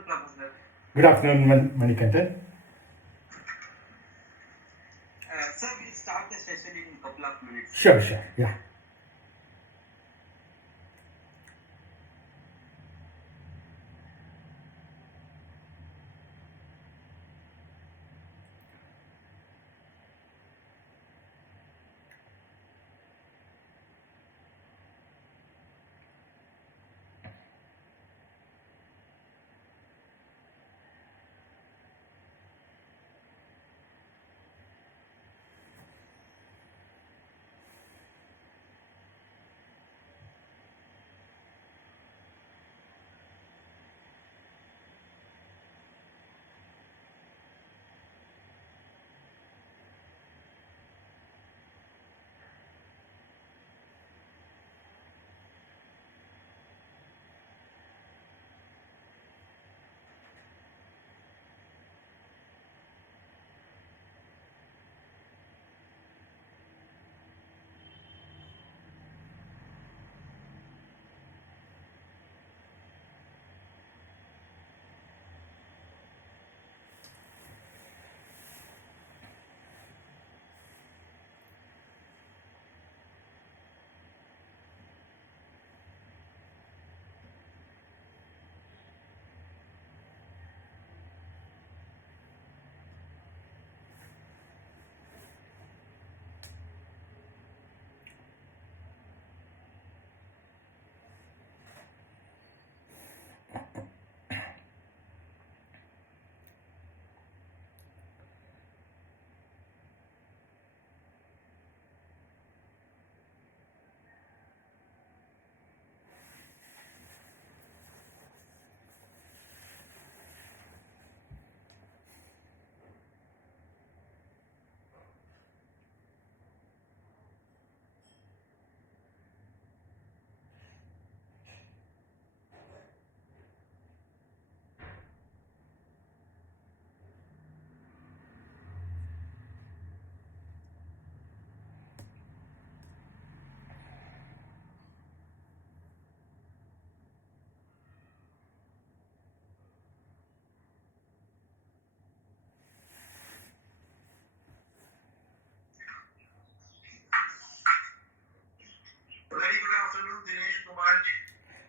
afternoon, Professor. Good afternoon, Manikantan. Sir, we'll start the session in a couple of minutes. Sure, yeah.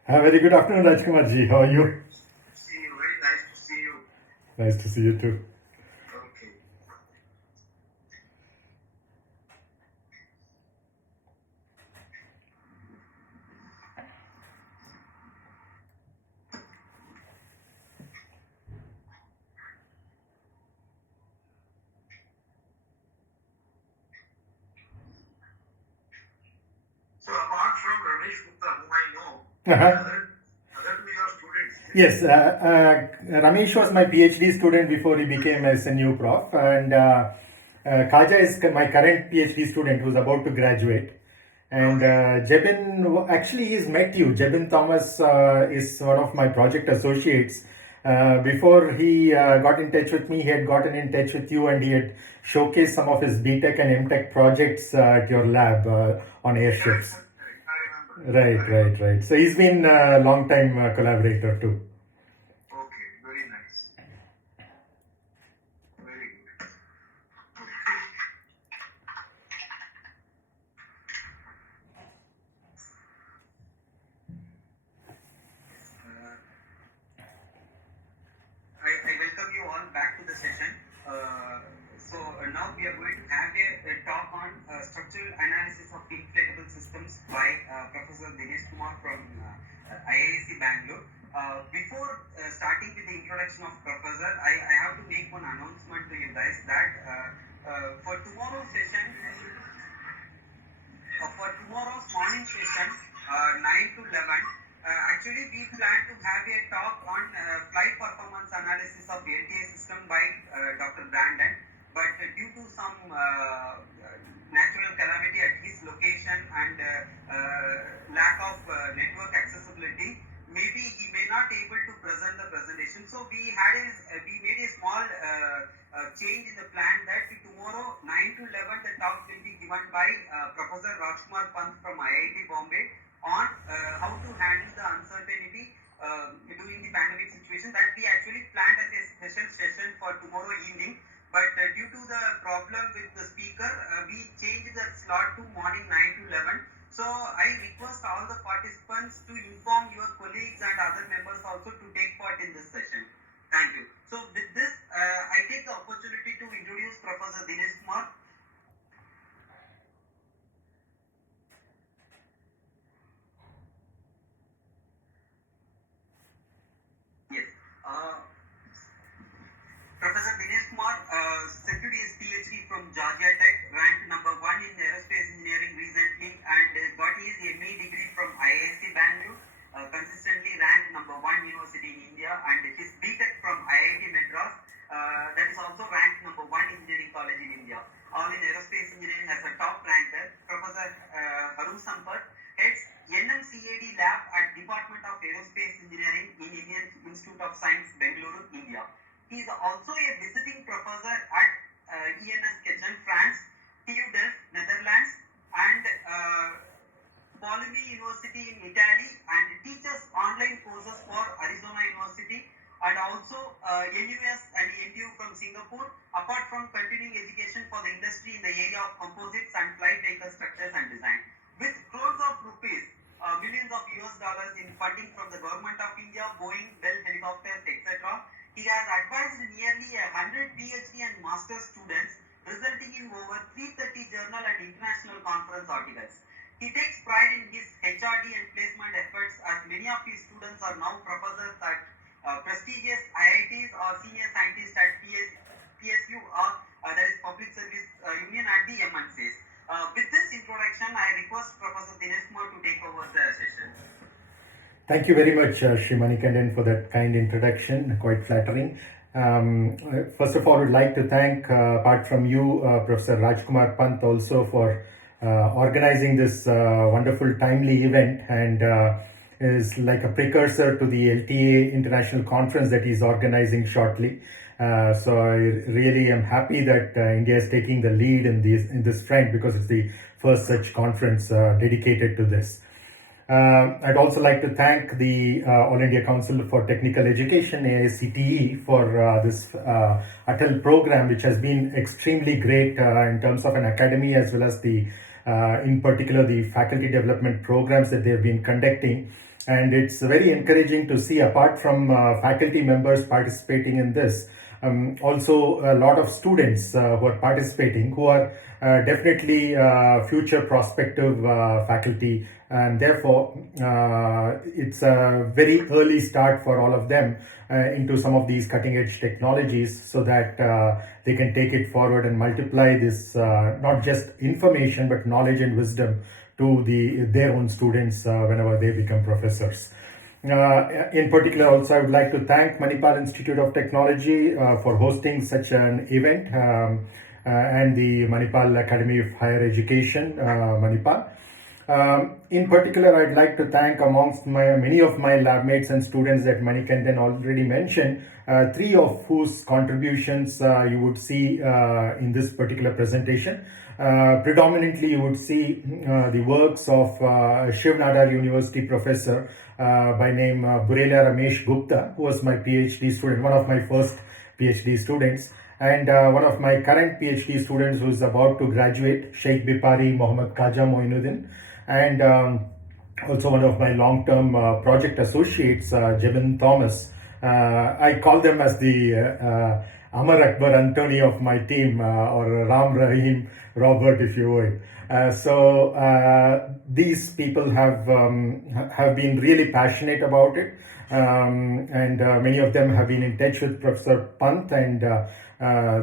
Very good afternoon, Rajkumar ji. How are you? See you. Very nice to see you. Nice to see you too. Okay. So apart from Ramesh Gupta, whom I know, other two your students. Yes, Ramesh was my PhD student before he became a SNU prof, and Kaja is my current PhD student who's about to graduate. And Jebin, actually he's met you. Jebin Thomas is one of my project associates. Before he got in touch with me, he had gotten in touch with you and he had showcased some of his BTech and MTech projects at your lab on airships. I remember. Right. So he's been a long time collaborator too. Okay, very nice. Very good. I welcome you all back to the session. Now we are going to have a talk on structural analysis of inflatable systems by Professor Dinesh Kumar from IISc Bangalore. Before starting with the introduction of Professor, I have to make one announcement to you guys that for tomorrow's session, for tomorrow's morning session, 9 to 11, actually we plan to have a talk on flight performance analysis of LTA system by Dr. Brandon, but due to some natural calamity at his location and lack of network accessibility, maybe he may not able to present the presentation. So we made a small change in the plan that tomorrow 9 to 11 the talk will be given by Professor Rajkumar Pant from IIT Bombay on how to handle the uncertainty during the pandemic situation, that we actually planned as a special session for tomorrow evening. But due to the problem with the speaker, we changed the slot to morning 9 to 11. So I request all the participants to inform your colleagues and other members also to take part in this session. Thank you. So with this, I take the opportunity to introduce Professor Dinesh Kumar. Yes. Professor Dinesh Kumar secured his PhD from Georgia Tech, ranked number 1 in aerospace engineering recently, and got his ME degree from IIT Bangalore, consistently ranked number 1 university in India, and his BTech from IIT Madras, that is also ranked number 1 engineering college in India, all in aerospace engineering as a top ranker. Professor Harun Sampath heads NMCAD lab at Department of Aerospace Engineering in Indian Institute of Science, Bengaluru, India. He is also a visiting professor at ENS Kitchen, France, TU Delft, Netherlands, and Polimi University in Italy, and teaches online courses for Arizona University and also NUS and NTU from Singapore, apart from continuing education for the industry in the area of composites and flight vehicle structures and design. With crores of rupees, millions of US dollars in funding from the government of India, Boeing, Bell helicopters, etc., he has advised nearly 100 PhD and master's students, resulting in over 330 journal and international conference articles. He takes pride in his HRD and placement efforts, as many of his students are now professors at prestigious IITs or senior scientists at PSU, or that is Public Service Union, and the MNCs. With this introduction, I request Professor Dinesh Kumar to take over the session. Thank you very much, Shri Manikandan, for that kind introduction, quite flattering. First of all, I would like to thank, apart from you, Professor Rajkumar Pant, also for organizing this wonderful, timely event, and is like a precursor to the LTA International Conference that he's organizing shortly. So I really am happy that India is taking the lead in this front, because it's the first such conference dedicated to this. I'd also like to thank the All India Council for Technical Education, AICTE, for this ATAL program, which has been extremely great in terms of an academy, as well as the, in particular, the faculty development programs that they've been conducting. And it's very encouraging to see, apart from faculty members participating in this, also a lot of students who are participating, who are definitely future prospective faculty, and therefore it's a very early start for all of them into some of these cutting edge technologies, so that they can take it forward and multiply this not just information but knowledge and wisdom to their own students whenever they become professors. In particular, also, I would like to thank Manipāl Institute of Technology for hosting such an event, and the Manipāl Academy of Higher Education, Manipāl. In particular, I'd like to thank, amongst many of my lab mates and students that Manikandan already mentioned, 3 of whose contributions you would see in this particular presentation. Predominantly, you would see the works of Shiv Nadar University professor by name Burelia Ramesh Gupta, who was my PhD student, one of my first PhD students, and one of my current PhD students who is about to graduate, Sheikh Bipari Mohammad Khaja Moinuddin, and also one of my long-term project associates, Jebin Thomas. I call them as the Amar Akbar Anthony of my team, or Ram Rahim Robert, if you would. So these people have been really passionate about it, and many of them have been in touch with Professor Pant, and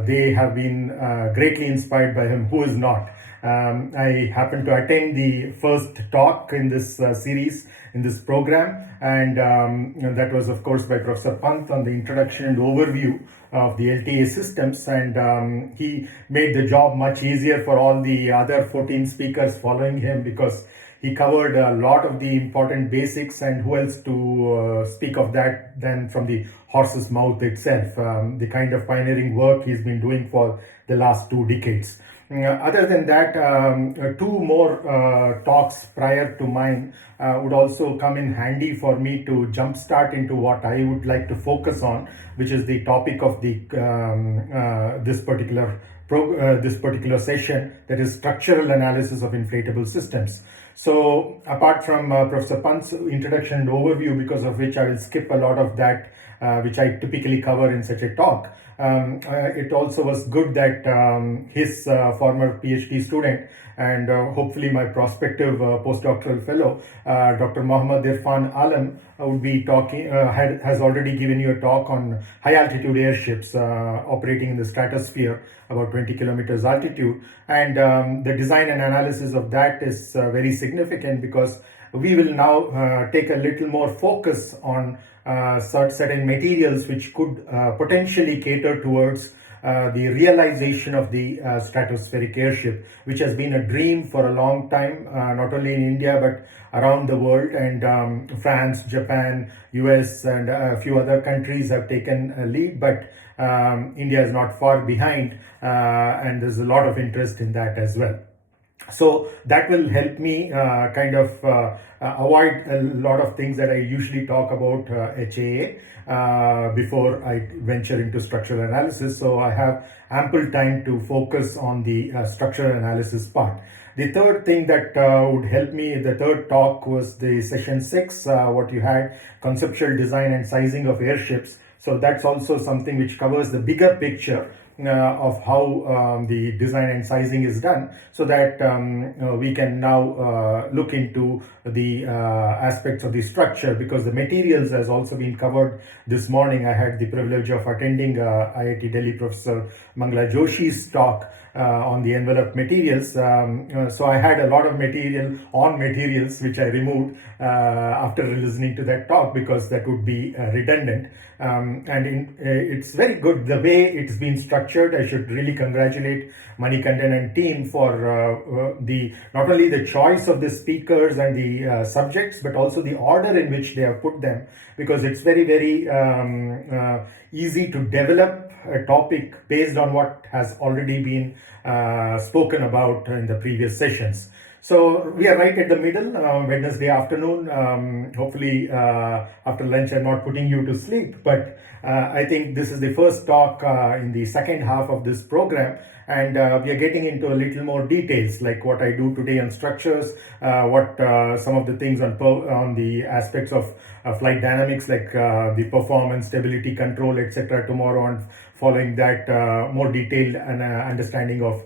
they have been greatly inspired by him. Who is not? I happened to attend the first talk in this series, in this program, and that was, of course, by Professor Pant on the introduction and overview of the LTA systems, and he made the job much easier for all the other 14 speakers following him, because he covered a lot of the important basics, and who else to speak of that than from the horse's mouth itself, the kind of pioneering work he's been doing for the last 2 decades. Other than that, two more talks prior to mine would also come in handy for me to jumpstart into what I would like to focus on, which is the topic of the this particular session, that is structural analysis of inflatable systems. So apart from Professor Pant's introduction and overview, because of which I will skip a lot of that, which I typically cover in such a talk, it also was good that his former PhD student and hopefully my prospective postdoctoral fellow, Dr. Mohammad Irfan Alam, would be talking, has already given you a talk on high altitude airships operating in the stratosphere, about 20 kilometers altitude. And the design and analysis of that is very significant, because we will now take a little more focus on certain materials which could potentially cater towards the realization of the stratospheric airship, which has been a dream for a long time, not only in India but around the world. And France, Japan, US and a few other countries have taken a lead, but India is not far behind, and there's a lot of interest in that as well. So that will help me kind of avoid a lot of things that I usually talk about HAA before I venture into structural analysis. So I have ample time to focus on the structural analysis part. The third thing that would help me, the third talk, was the session 6, what you had, conceptual design and sizing of airships. So that's also something which covers the bigger picture of how the design and sizing is done, so that we can now look into the aspects of the structure, because the materials has also been covered this morning. I had the privilege of attending IIT Delhi Professor Mangala Joshi's talk on the envelope materials. So I had a lot of material on materials which I removed after listening to that talk, because that would be redundant. It's very good the way it's been structured. I should really congratulate Manikandan and team for the not only the choice of the speakers and the subjects, but also the order in which they have put them, because it's very, very easy to develop a topic based on what has already been spoken about in the previous sessions. So we are right at the middle, Wednesday afternoon. Hopefully after lunch I'm not putting you to sleep, but I think this is the first talk in the second half of this program, and we are getting into a little more details, like what I do today on structures, what some of the things on the aspects of flight dynamics, like the performance, stability, control, etc. tomorrow, and following that more detailed understanding of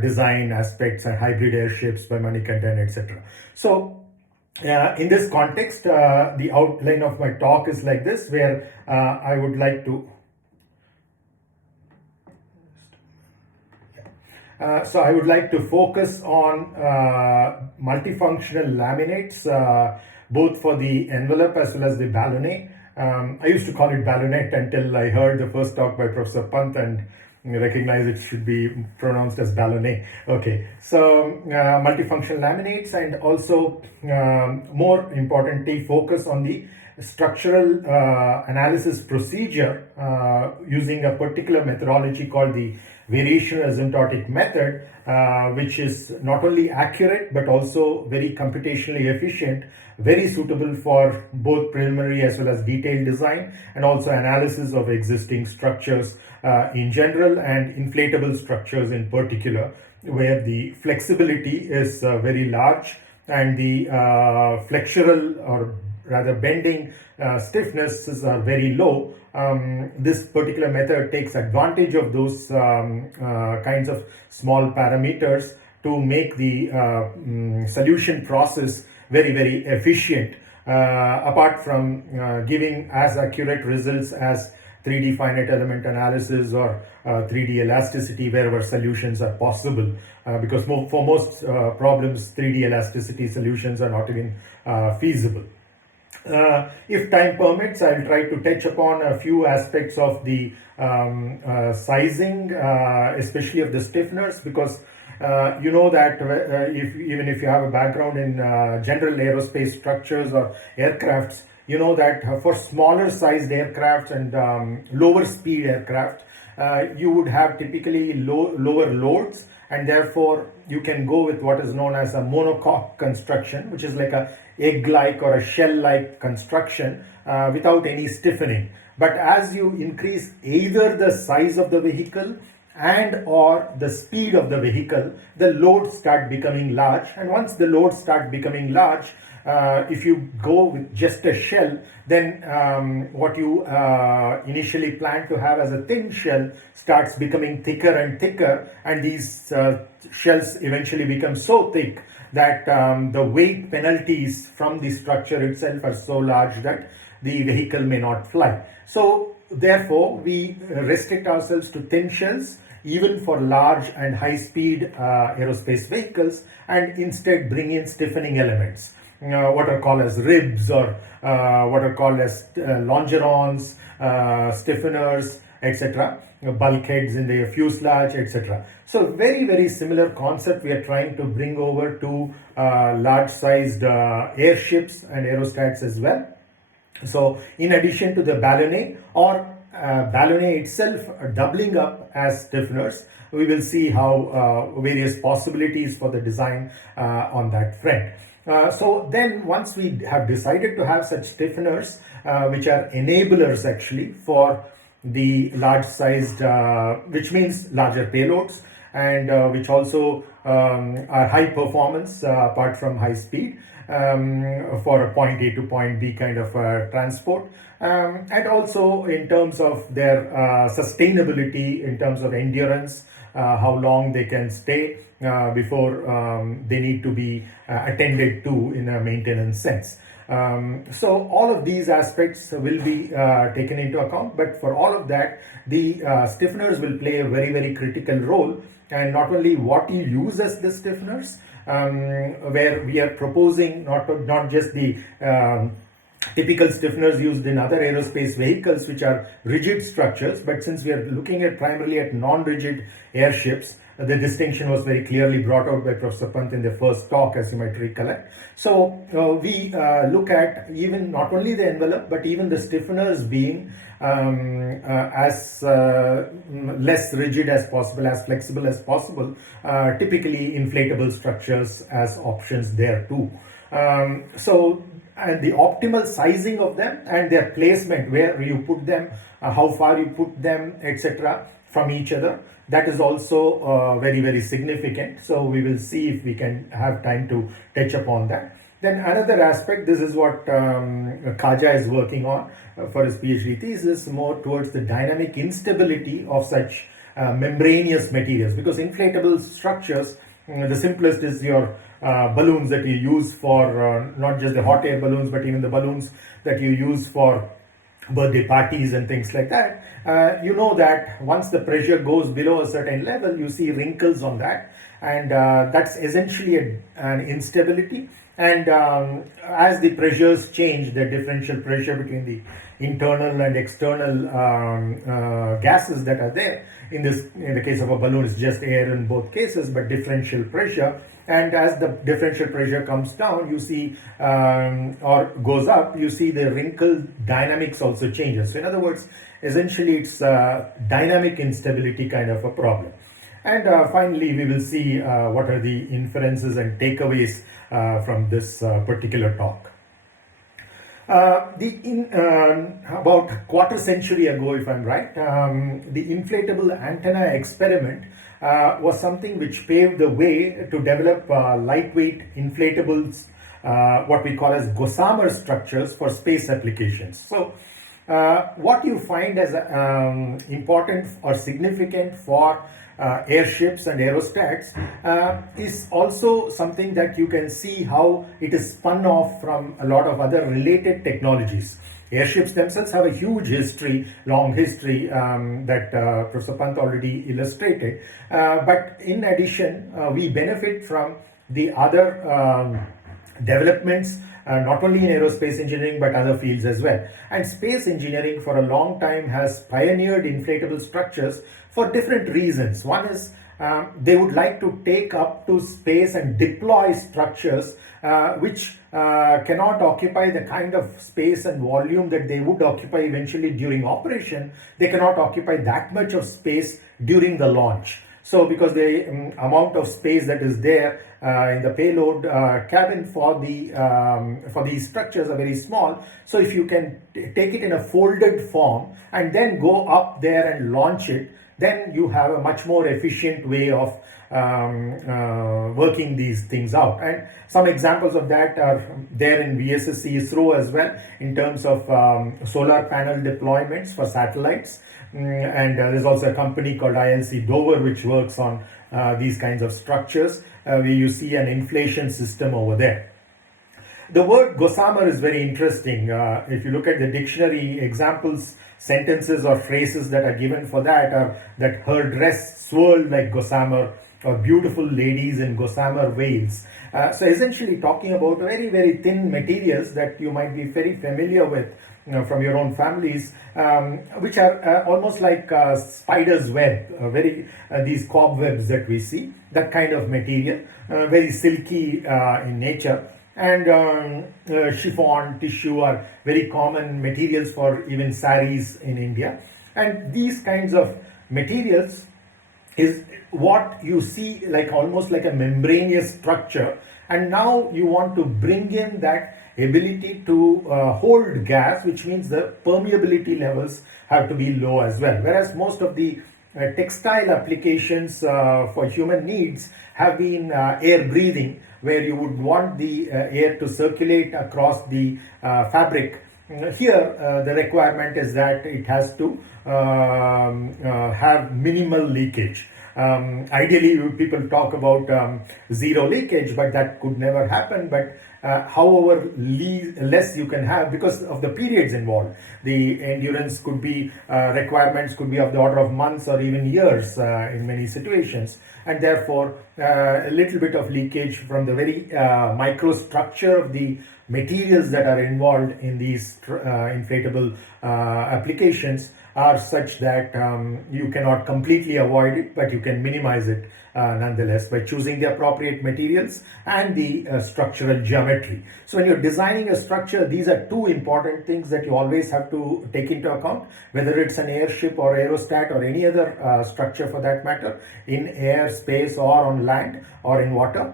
design aspects and hybrid airships by Manikandan, etc. So in this context, the outline of my talk is like this, where I would like to focus on multifunctional laminates, both for the envelope as well as the ballonnet. I used to call it ballonnet until I heard the first talk by Professor Pant and recognize it should be pronounced as ballonnet. Okay, so multifunctional laminates, and also more importantly focus on the structural analysis procedure using a particular methodology called the variational asymptotic method, which is not only accurate but also very computationally efficient, very suitable for both preliminary as well as detailed design, and also analysis of existing structures in general and inflatable structures in particular, where the flexibility is very large and the flexural, or rather bending stiffnesses are very low. This particular method takes advantage of those kinds of small parameters to make the solution process very, very efficient, apart from giving as accurate results as 3D finite element analysis or 3D elasticity wherever solutions are possible, because for most problems 3D elasticity solutions are not even feasible. If time permits, I'll try to touch upon a few aspects of the sizing, especially of the stiffeners, because you know that even if you have a background in general aerospace structures or aircrafts, you know that for smaller sized aircraft and lower speed aircraft, you would have typically lower loads and therefore you can go with what is known as a monocoque construction, which is like a egg-like or a shell-like construction without any stiffening. But as you increase either the size of the vehicle and or the speed of the vehicle, the loads start becoming large, and once the loads start becoming large, if you go with just a shell, then what you initially planned to have as a thin shell starts becoming thicker and thicker, and these shells eventually become so thick that the weight penalties from the structure itself are so large that the vehicle may not fly. So therefore we restrict ourselves to thin shells even for large and high speed aerospace vehicles, and instead bring in stiffening elements, what are called as ribs, or what are called as longerons, stiffeners, etc., bulkheads in the fuselage, etc. So very, very similar concept we are trying to bring over to large sized airships and aerostats as well. So in addition to the ballonnet or ballonnet itself doubling up as stiffeners, we will see how various possibilities for the design on that front. So then once we have decided to have such stiffeners, which are enablers actually for the large sized, which means larger payloads, and which also are high performance apart from high speed, for a point A to point B kind of transport, and also in terms of their sustainability, in terms of endurance, how long they can stay before they need to be attended to in a maintenance sense. So all of these aspects will be taken into account, but for all of that, the stiffeners will play a very, very critical role. And not only what you use as the stiffeners, where we are proposing not just the typical stiffeners used in other aerospace vehicles, which are rigid structures, but since we are looking at primarily at non-rigid airships, the distinction was very clearly brought out by Professor Pant in the first talk, as you might recollect. So we look at even not only the envelope, but even the stiffeners being as less rigid as possible, as flexible as possible, typically inflatable structures as options there too. And the optimal sizing of them and their placement, where you put them, how far you put them, etc., from each other, that is also very, very significant. So we will see if we can have time to touch upon that. Then another aspect, this is what Khaja is working on for his PhD thesis, more towards the dynamic instability of such membranous materials, because inflatable structures, the simplest is your balloons that you use for not just the hot air balloons, but even the balloons that you use for birthday parties and things like that. You know that once the pressure goes below a certain level, you see wrinkles on that, and that's essentially an instability. And as the pressures change, the differential pressure between the internal and external gases that are there, in the case of a balloon, it's just air in both cases, but differential pressure. And as the differential pressure comes down, you see, or goes up, you see the wrinkle dynamics also changes. So in other words, essentially it's dynamic instability kind of a problem. And finally, we will see what are the inferences and takeaways from this particular talk. About a quarter century ago, if I'm right, the inflatable antenna experiment was something which paved the way to develop lightweight inflatables, what we call as gossamer structures for space applications. So what you find as important or significant for airships and aerostats is also something that you can see how it is spun off from a lot of other related technologies. Airships themselves have a huge history, long history that Professor Pant already illustrated. But in addition, we benefit from the other developments, not only in aerospace engineering but other fields as well. And space engineering for a long time has pioneered inflatable structures for different reasons. One is they would like to take up to space and deploy structures which cannot occupy the kind of space and volume that they would occupy eventually during operation. They cannot occupy that much of space during the launch. So because the amount of space that is there in the payload cabin for these structures are very small. So if you can take it in a folded form and then go up there and launch it, then you have a much more efficient way of working these things out. And some examples of that are there in VSSC ISRO as well, in terms of solar panel deployments for satellites. And there's also a company called ILC Dover which works on these kinds of structures, where you see an inflation system over there. The word gossamer is very interesting. If you look at the dictionary examples, sentences or phrases that are given for that are that her dress swirled like gossamer, or beautiful ladies in gossamer veils. So essentially talking about very, very thin materials that you might be very familiar with from your own families, which are almost like spider's web, these cobwebs that we see, that kind of material, very silky in nature. And chiffon, tissue are very common materials for even saris in India. And these kinds of materials is what you see like almost like a membranous structure, and now you want to bring in that ability to hold gas, which means the permeability levels have to be low as well. Whereas most of the textile applications for human needs have been air breathing, where you would want the air to circulate across the fabric. Here the requirement is that it has to have minimal leakage. Ideally people talk about zero leakage, but that could never happen. But however less you can have, because of the periods involved, the endurance could be requirements could be of the order of months or even years in many situations, and therefore a little bit of leakage from the very microstructure of the materials that are involved in these inflatable applications are such that you cannot completely avoid it, but you can minimize it nonetheless by choosing the appropriate materials and the structural geometry. So when you're designing a structure, these are two important things that you always have to take into account, whether it's an airship or aerostat or any other structure for that matter, in air, space, or on land or in water.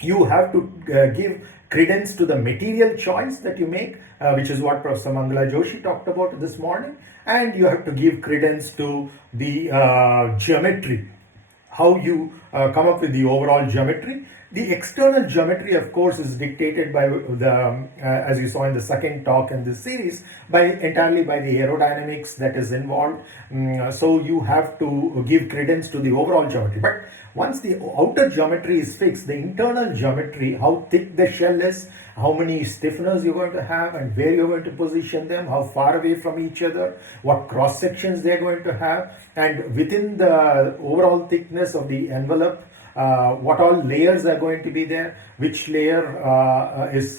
You have to give credence to the material choice that you make, which is what Professor Mangala Joshi talked about this morning, and you have to give credence to the geometry, how you come up with the overall geometry. The external geometry, of course, is dictated by the, as you saw in the second talk in this series, entirely by the aerodynamics that is involved. So you have to give credence to the overall geometry. But once the outer geometry is fixed, the internal geometry, how thick the shell is, how many stiffeners you're going to have, and where you're going to position them, how far away from each other, what cross sections they're going to have, and within the overall thickness of the envelope, what all layers are going to be there, which layer is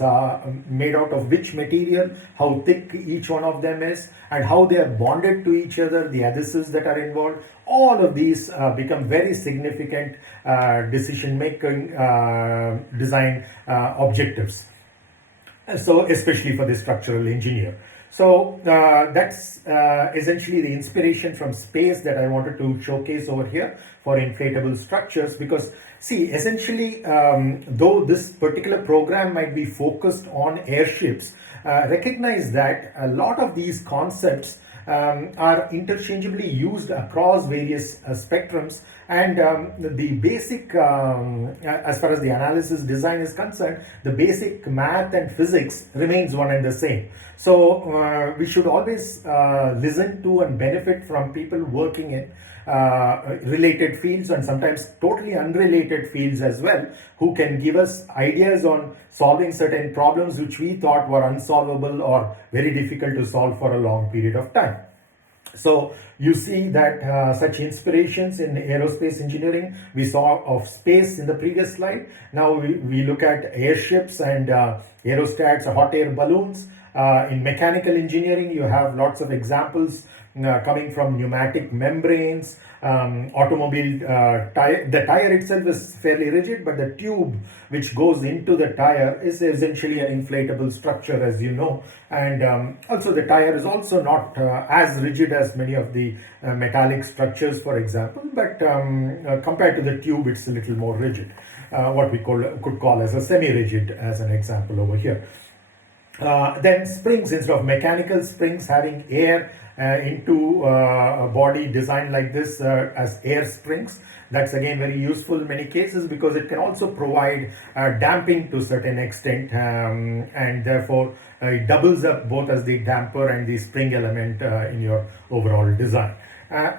made out of which material, how thick each one of them is, and how they are bonded to each other, the adhesives that are involved. All of these become very significant decision-making design objectives. So especially for the structural engineer. So that's essentially the inspiration from space that I wanted to showcase over here for inflatable structures, because see, essentially, though this particular program might be focused on airships, recognize that a lot of these concepts are interchangeably used across various spectrums, and the basic, as far as the analysis design is concerned, the basic math and physics remains one and the same. So we should always listen to and benefit from people working in related fields, and sometimes totally unrelated fields as well, who can give us ideas on solving certain problems which we thought were unsolvable or very difficult to solve for a long period of time. So you see that such inspirations in aerospace engineering we saw of space in the previous slide. Now we look at airships and aerostats, hot air balloons. In mechanical engineering, you have lots of examples coming from pneumatic membranes, automobile tire. The tire itself is fairly rigid, but the tube which goes into the tire is essentially an inflatable structure, as you know. And also the tire is also not as rigid as many of the metallic structures, for example, but compared to the tube, it's a little more rigid. What we could call as a semi-rigid, as an example over here. Then springs, instead of mechanical springs having air into a body designed like this as air springs, that's again very useful in many cases because it can also provide damping to a certain extent, and therefore it doubles up both as the damper and the spring element in your overall design.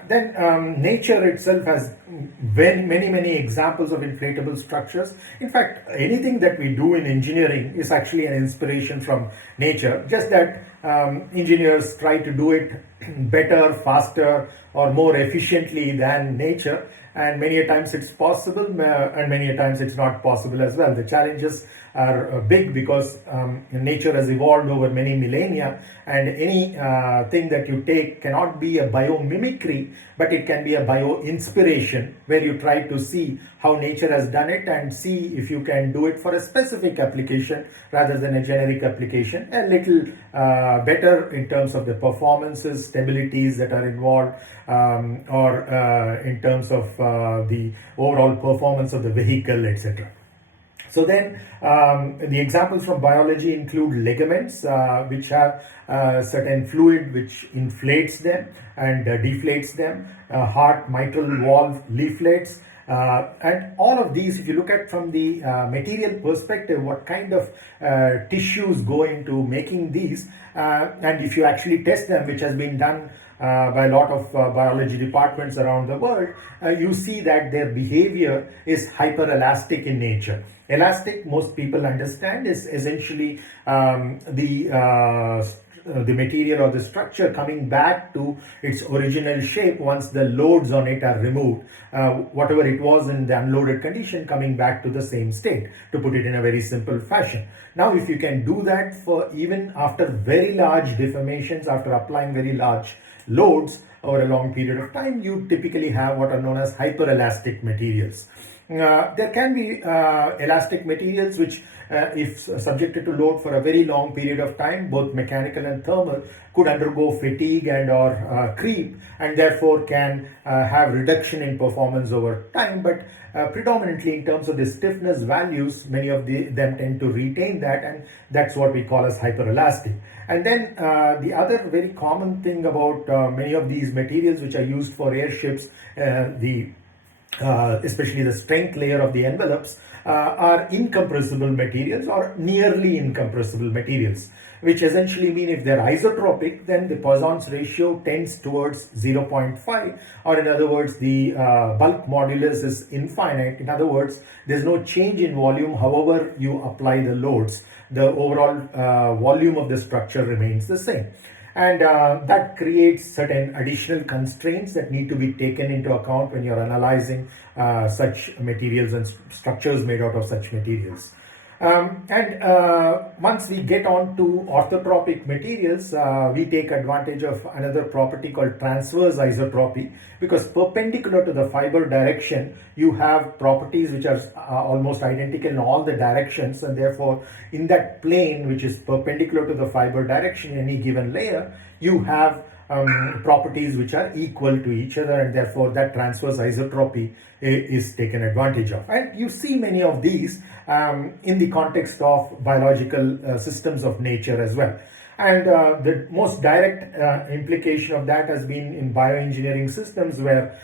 Then nature itself has many examples of inflatable structures. In fact, anything that we do in engineering is actually an inspiration from nature, just that engineers try to do it better, faster, or more efficiently than nature, and many a times it's possible and many a times it's not possible as well. The challenges are big because nature has evolved over many millennia, and any thing that you take cannot be a biomimicry, but it can be a bio-inspiration, where you try to see how nature has done it and see if you can do it for a specific application rather than a generic application, a little better in terms of the performances, stabilities that are involved, or in terms of the overall performance of the vehicle, etc. So then the examples from biology include ligaments, which have certain fluid which inflates them and deflates them, heart, mitral valve leaflets, and all of these, if you look at from the material perspective, what kind of tissues go into making these, and if you actually test them, which has been done by a lot of biology departments around the world, you see that their behavior is hyperelastic in nature. Elastic, most people understand, is essentially the material or the structure coming back to its original shape once the loads on it are removed. Whatever it was in the unloaded condition, coming back to the same state, to put it in a very simple fashion. Now, if you can do that for even after very large deformations, after applying very large loads over a long period of time, you typically have what are known as hyperelastic materials. There can be elastic materials which, if subjected to load for a very long period of time, both mechanical and thermal, could undergo fatigue and or creep, and therefore can have reduction in performance over time. But predominantly in terms of the stiffness values, many of them tend to retain that, and that's what we call as hyperelastic. And then the other very common thing about many of these materials which are used for airships, especially the strength layer of the envelopes, are incompressible materials or nearly incompressible materials, which essentially mean if they're isotropic, then the Poisson's ratio tends towards 0.5, or in other words, the bulk modulus is infinite. In other words, there's no change in volume however you apply the loads. The overall volume of the structure remains the same. And that creates certain additional constraints that need to be taken into account when you're analyzing such materials and structures made out of such materials. Once we get on to orthotropic materials, we take advantage of another property called transverse isotropy, because perpendicular to the fiber direction, you have properties which are almost identical in all the directions, and therefore in that plane which is perpendicular to the fiber direction in any given layer, you have properties which are equal to each other, and therefore that transverse isotropy is taken advantage of. And you see many of these in the context of biological systems of nature as well. And the most direct implication of that has been in bioengineering systems, where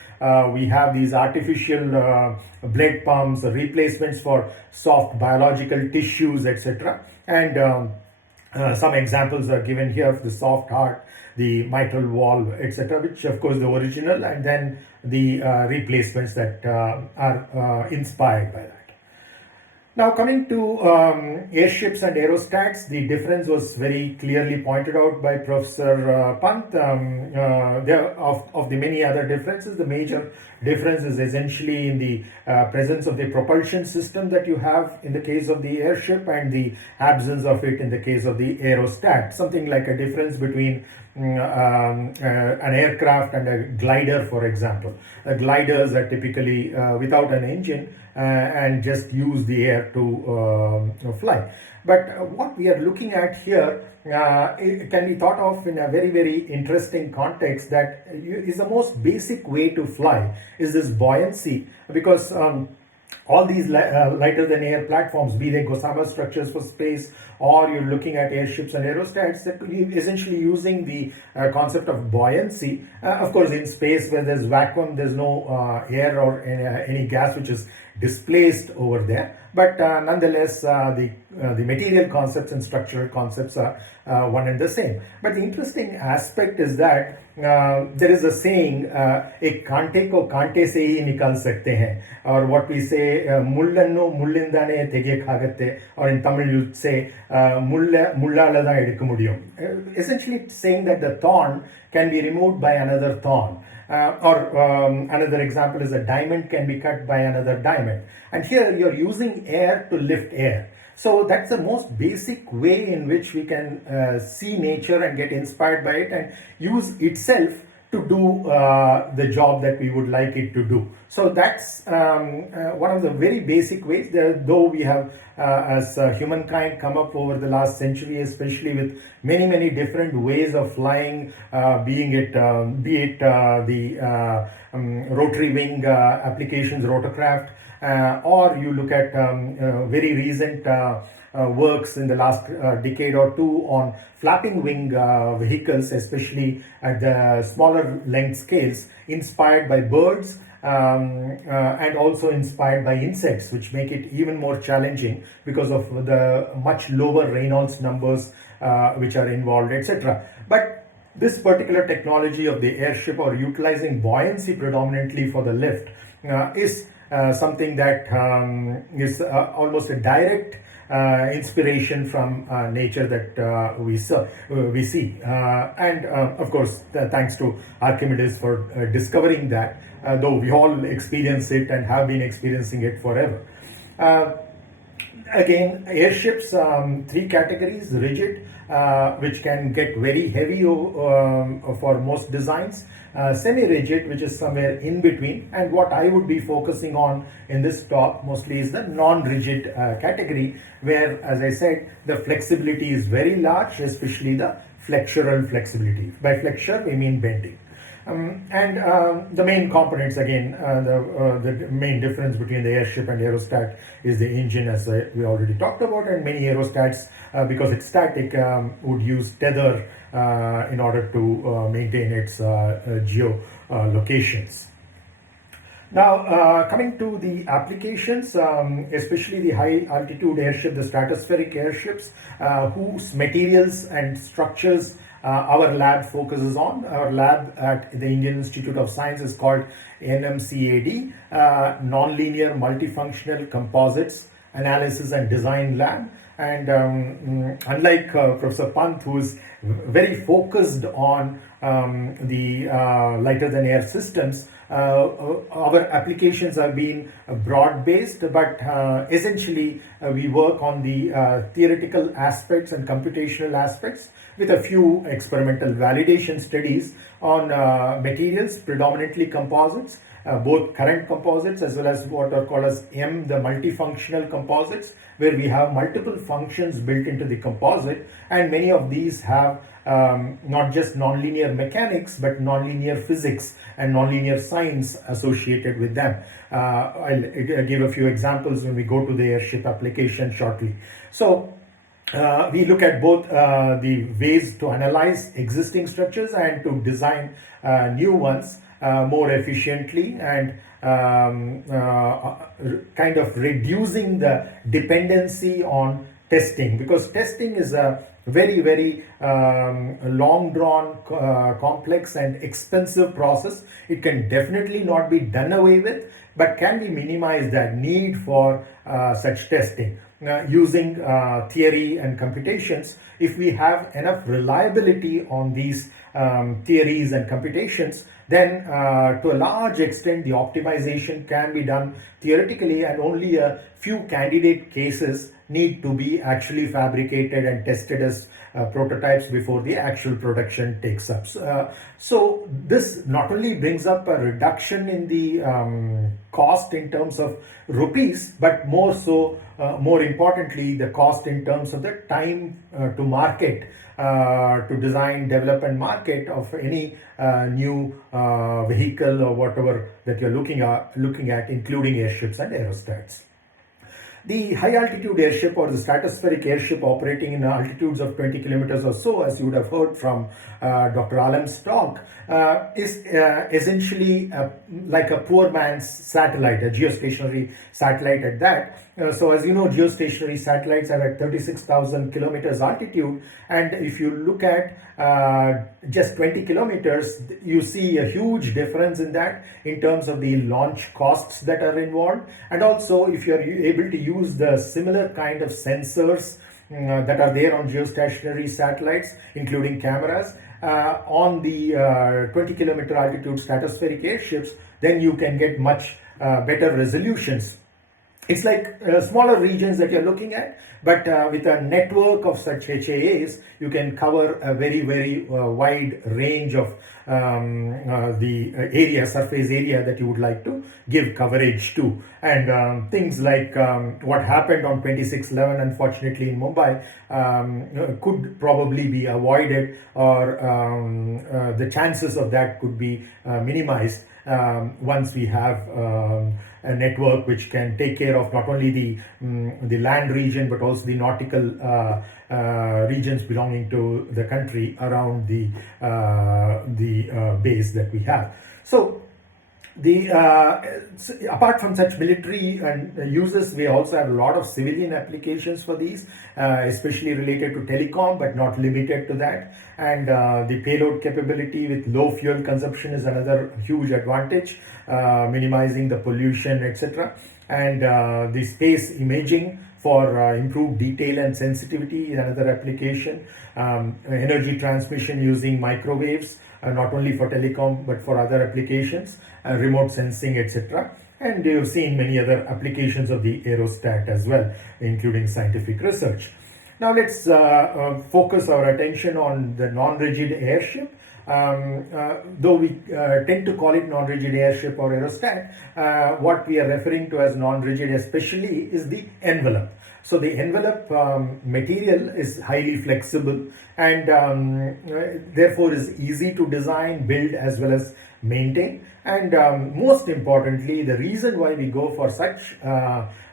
we have these artificial blood pumps, replacements for soft biological tissues, etc. And some examples are given here of the soft heart, the mitral valve, etc., which of course the original, and then the replacements that are inspired by that. Now, coming to airships and aerostats, the difference was very clearly pointed out by Professor Pant. Of the many other differences, the major difference is essentially in the presence of the propulsion system that you have in the case of the airship and the absence of it in the case of the aerostat. Something like a difference between an aircraft and a glider, for example. Gliders are typically without an engine and just use the air to fly. But what we are looking at here it can be thought of in a very, very interesting context that is the most basic way to fly is this buoyancy, because all these lighter than air platforms, be they Gossamer structures for space, or you're looking at airships and aerostats, that essentially using the concept of buoyancy. Of course, in space where there's vacuum, there's no air or any gas which is displaced over there. But nonetheless, the material concepts and structural concepts are one and the same. But the interesting aspect is that there is a saying, ek kante ko kante se hi nikal sakte hain, or what we say, mullannu mullindane tege khagatte, or in Tamil you say, mullala da edukka mudiyum. Essentially saying that the thorn can be removed by another thorn. Another example is a diamond can be cut by another diamond. And here you're using air to lift air. So that's the most basic way in which we can see nature and get inspired by it and use itself to do the job that we would like it to do. So that's one of the very basic ways, though we have as humankind come up over the last century, especially with many, many different ways of flying, be it the rotary wing applications, rotorcraft, or you look at very recent works in the last decade or two on flapping wing vehicles, especially at the smaller length scales, inspired by birds and also inspired by insects, which make it even more challenging because of the much lower Reynolds numbers which are involved, etc. But this particular technology of the airship, or utilizing buoyancy predominantly for the lift, is something that is almost a direct inspiration from nature that we see. And of course, thanks to Archimedes for discovering that, though we all experience it and have been experiencing it forever. Again, airships, three categories: rigid, which can get very heavy for most designs, semi-rigid, which is somewhere in between, and what I would be focusing on in this talk mostly is the non-rigid category, where, as I said, the flexibility is very large, especially the flexural flexibility. By flexure, we mean bending. The main components, again, the main difference between the airship and aerostat is the engine, as we already talked about, and many aerostats, because it's static, would use tether in order to maintain its geolocations. Now, coming to the applications, especially the high altitude airship, the stratospheric airships, whose materials and structures our lab focuses on. Our lab at the Indian Institute of Science is called NMCAD, Nonlinear Multifunctional Composites Analysis and Design Lab. And unlike Professor Pant, who is very focused on the lighter than air systems, our applications have been broad-based, but essentially we work on the theoretical aspects and computational aspects, with a few experimental validation studies on materials, predominantly composites, both current composites as well as what are called as the multifunctional composites, where we have multiple functions built into the composite, and many of these have not just nonlinear mechanics but nonlinear physics and nonlinear science associated with them. I'll give a few examples when we go to the airship application shortly. So we look at both the ways to analyze existing structures and to design new ones more efficiently, and kind of reducing the dependency on testing, because testing is a very long drawn, complex and expensive process. It can definitely not be done away with, but can we minimize that need for such testing using theory and computations? If we have enough reliability on these theories and computations, then to a large extent the optimization can be done theoretically, and only a few candidate cases need to be actually fabricated and tested as prototypes before the actual production takes up. So this not only brings up a reduction in the cost in terms of rupees, but more so, more importantly, the cost in terms of the time to market, to design, develop and market of any new vehicle or whatever that you're looking at, including airships and aerostats. The high altitude airship or the stratospheric airship operating in altitudes of 20 kilometers or so, as you would have heard from Dr. Alam's talk, is essentially like a poor man's satellite, a geostationary satellite at that. So as you know, geostationary satellites are at 36,000 kilometers altitude, and if you look at just 20 kilometers, you see a huge difference in that in terms of the launch costs that are involved, and also if you are able to use the similar kind of sensors that are there on geostationary satellites, including cameras, on the 20 kilometer altitude stratospheric airships, then you can get much better resolutions. It's like smaller regions that you're looking at, but with a network of such HAAs, you can cover a very wide range of the area, surface area that you would like to give coverage to. And things like what happened on 26/11, unfortunately, in Mumbai, could probably be avoided, or the chances of that could be minimized once we have a network which can take care of not only the land region but also the nautical regions belonging to the country around the base that we have. So apart from such military uses, we also have a lot of civilian applications for these, especially related to telecom, but not limited to that. And the payload capability with low fuel consumption is another huge advantage, minimizing the pollution, etc. And the space imaging for improved detail and sensitivity is another application. Energy transmission using microwaves, not only for telecom but for other applications, remote sensing, etc. And you've seen many other applications of the aerostat as well, including scientific research. Now let's focus our attention on the non-rigid airship. Though we tend to call it non-rigid airship or aerostat, what we are referring to as non-rigid especially is the envelope. So the envelope material is highly flexible and therefore is easy to design, build as well as maintain. And most importantly, the reason why we go for such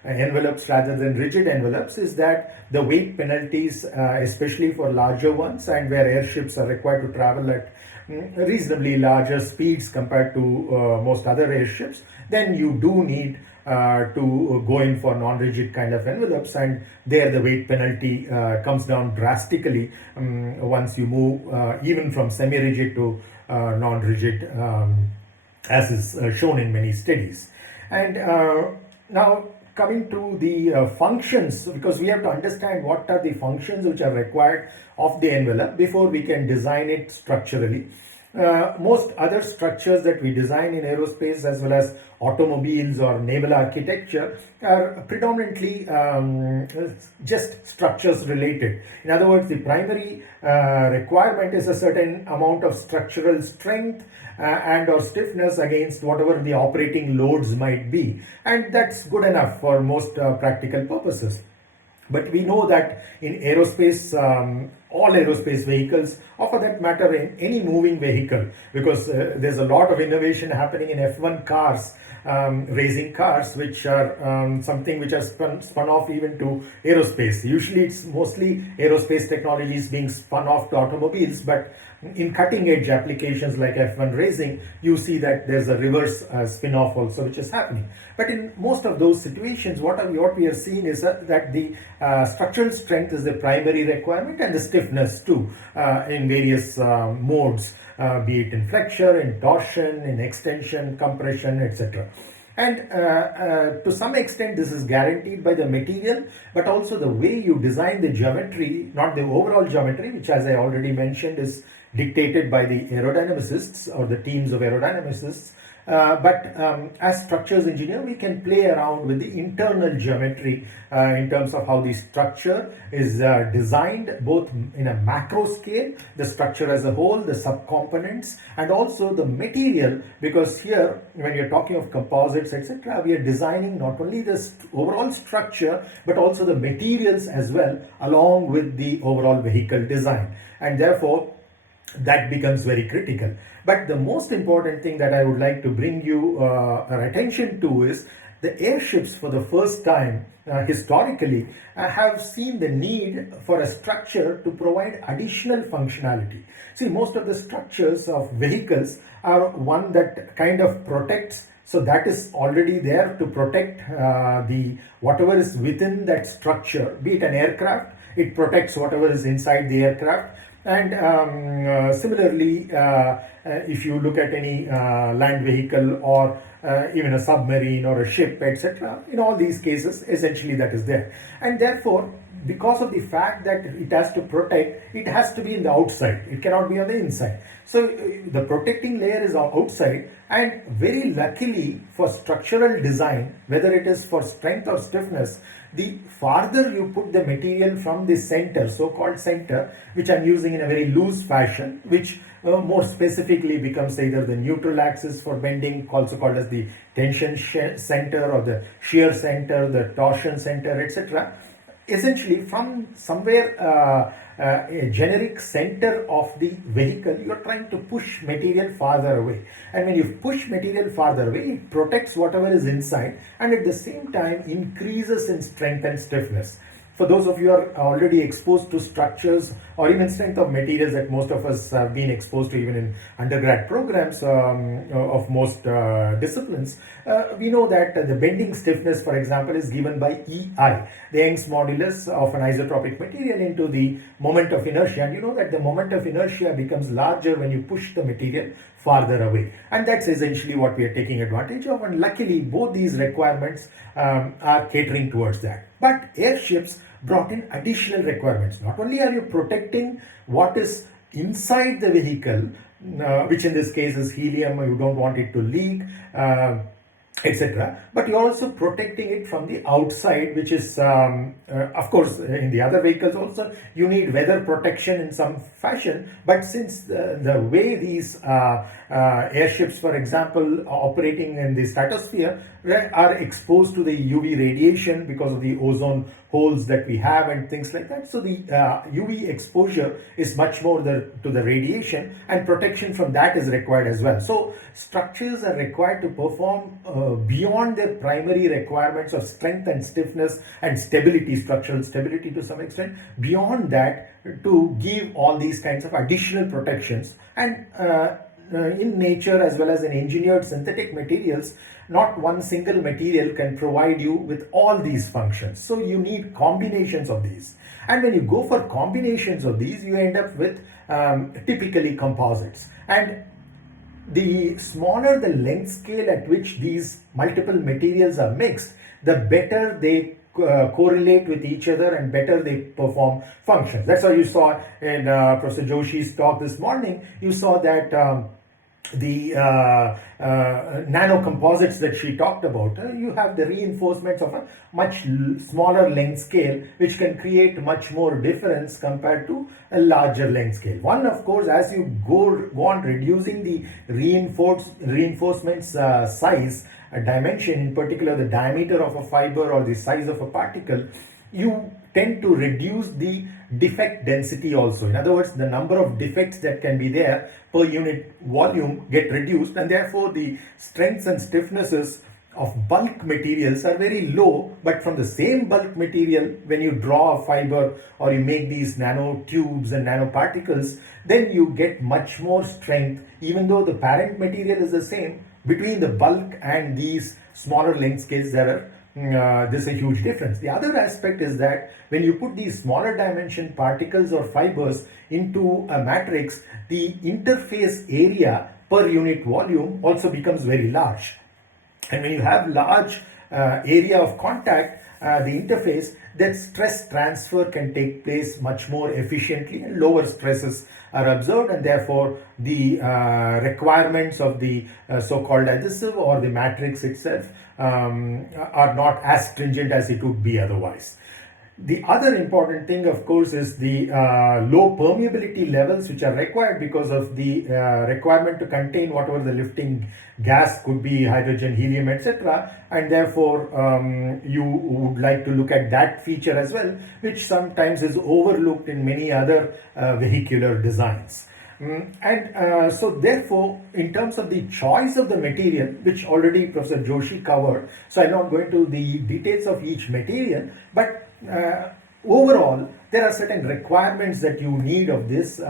envelopes rather than rigid envelopes is that the weight penalties, especially for larger ones and where airships are required to travel at reasonably larger speeds compared to most other airships, then you do need to go in for non-rigid kind of envelopes, and there the weight penalty comes down drastically once you move even from semi-rigid to non-rigid, as is shown in many studies. And now coming to the functions, because we have to understand what are the functions which are required of the envelope before we can design it structurally. Most other structures that we design in aerospace as well as automobiles or naval architecture are predominantly just structures related. In other words, the primary requirement is a certain amount of structural strength and or stiffness against whatever the operating loads might be, and that's good enough for most practical purposes. But we know that in aerospace all aerospace vehicles, or for that matter in any moving vehicle, because there's a lot of innovation happening in F1 cars, racing cars, which are something which has spun off even to aerospace. Usually it's mostly aerospace technologies being spun off to automobiles, but in cutting edge applications like F1 racing, you see that there's a reverse spin-off also which is happening. But in most of those situations, what we are seeing is that the structural strength is the primary requirement, and the stiffness too, in various modes, be it in flexure, in torsion, in extension, compression, etc. And to some extent this is guaranteed by the material, but also the way you design the geometry, not the overall geometry, which, as I already mentioned, is dictated by the aerodynamicists or the teams of aerodynamicists. But as structures engineer, we can play around with the internal geometry in terms of how the structure is designed, both in a macro scale, the structure as a whole, the subcomponents, and also the material, because here when you're talking of composites, etc., we are designing not only the overall structure but also the materials as well, along with the overall vehicle design, and therefore that becomes very critical. But the most important thing that I would like to bring you our attention to is the airships, for the first time historically, have seen the need for a structure to provide additional functionality. See, most of the structures of vehicles are one that kind of protects, so that is already there to protect the whatever is within that structure, be it an aircraft, it protects whatever is inside the aircraft. And similarly, if you look at any land vehicle or even a submarine or a ship, etc., in all these cases, essentially that is there. And therefore, because of the fact that it has to protect, it has to be in the outside. It cannot be on the inside. So the protecting layer is outside, and very luckily for structural design, whether it is for strength or stiffness, the farther you put the material from the center, so-called center, which I'm using in a very loose fashion, which more specifically becomes either the neutral axis for bending, also called as the tension center or the shear center, the torsion center, etc. Essentially, from somewhere a generic center of the vehicle, you are trying to push material farther away. And when you push material farther away, it protects whatever is inside, and at the same time increases in strength and stiffness. For those of you who are already exposed to structures or even strength of materials that most of us have been exposed to even in undergrad programs of most disciplines, we know that the bending stiffness, for example, is given by EI, the Young's modulus of an isotropic material into the moment of inertia. And you know that the moment of inertia becomes larger when you push the material farther away. And that's essentially what we are taking advantage of. And luckily, both these requirements are catering towards that. But airships brought in additional requirements. Not only are you protecting what is inside the vehicle, which in this case is helium, you don't want it to leak, etc., but you're also protecting it from the outside, which is, of course, in the other vehicles also, you need weather protection in some fashion. But since the way these airships, for example, operating in the stratosphere, are exposed to the UV radiation because of the ozone holes that we have and things like that. So the UV exposure is much more to the radiation, and protection from that is required as well. So structures are required to perform beyond their primary requirements of strength and stiffness and stability, structural stability to some extent, beyond that to give all these kinds of additional protections. And in nature as well as in engineered synthetic materials, not one single material can provide you with all these functions. So you need combinations of these. And when you go for combinations of these, you end up with typically composites. And the smaller the length scale at which these multiple materials are mixed, the better they correlate with each other and better they perform functions. That's why you saw in Professor Joshi's talk this morning, you saw that the nano composites that she talked about, you have the reinforcements of a much smaller length scale, which can create much more difference compared to a larger length scale. One, of course, as you go on reducing the reinforcements size, dimension, in particular the diameter of a fiber or the size of a particle, you tend to reduce the defect density also. In other words, the number of defects that can be there per unit volume get reduced, and therefore the strengths and stiffnesses of bulk materials are very low. But from the same bulk material, when you draw a fiber or you make these nanotubes and nanoparticles, then you get much more strength, even though the parent material is the same. Between the bulk and these smaller length scales, there's a huge difference. The other aspect is that when you put these smaller dimension particles or fibers into a matrix, the interface area per unit volume also becomes very large. And when you have large area of contact, the interface, that stress transfer can take place much more efficiently, and lower stresses are observed, and therefore the requirements of the so-called adhesive or the matrix itself are not as stringent as it would be otherwise. The other important thing, of course, is the low permeability levels which are required because of the requirement to contain whatever the lifting gas could be, hydrogen, helium, etc. And therefore, you would like to look at that feature as well, which sometimes is overlooked in many other vehicular designs. So therefore, in terms of the choice of the material, which already Professor Joshi covered, so I'm not going to the details of each material, but overall, there are certain requirements that you need of these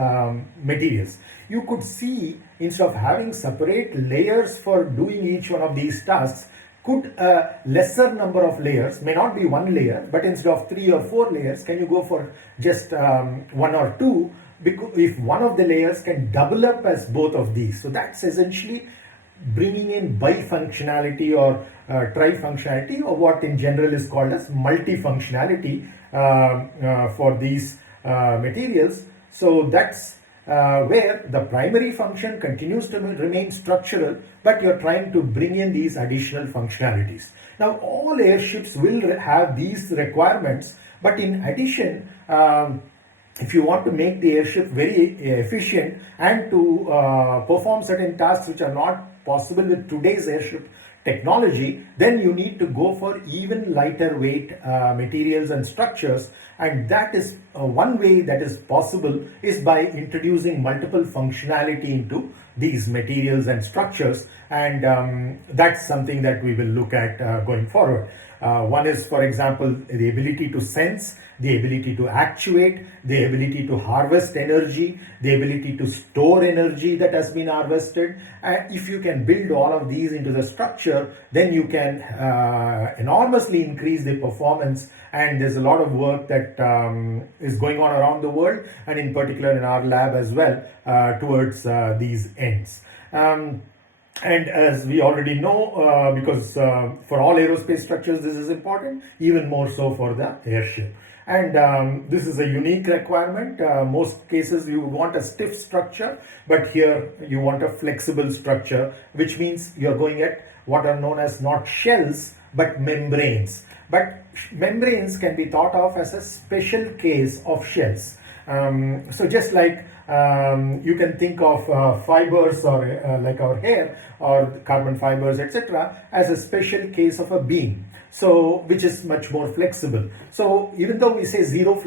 materials. You could see, instead of having separate layers for doing each one of these tasks, could a lesser number of layers, may not be one layer, but instead of 3 or 4 layers, can you go for just 1 or 2? Because if one of the layers can double up as both of these. So that's essentially bringing in bifunctionality or trifunctionality, or what in general is called as multifunctionality for these materials. So that's where the primary function continues to remain structural, but you're trying to bring in these additional functionalities. Now, all airships will have these requirements, but in addition, if you want to make the airship very efficient and to perform certain tasks which are not possible with today's airship technology, then you need to go for even lighter weight materials and structures, and that is one way that is possible is by introducing multiple functionality into these materials and structures, and that's something that we will look at going forward. One is, for example, the ability to sense, the ability to actuate, the ability to harvest energy, the ability to store energy that has been harvested. And if you can build all of these into the structure, then you can enormously increase the performance. And there's a lot of work that is going on around the world, and in particular in our lab as well, towards these ends. And as we already know, because for all aerospace structures this is important, even more so for the airship. And this is a unique requirement. Most cases you want a stiff structure, but here you want a flexible structure, which means you're going at what are known as not shells, but membranes. But membranes can be thought of as a special case of shells. So just like you can think of fibers or like our hair or carbon fibers, etc., as a special case of a beam, so which is much more flexible. So even though we say infinite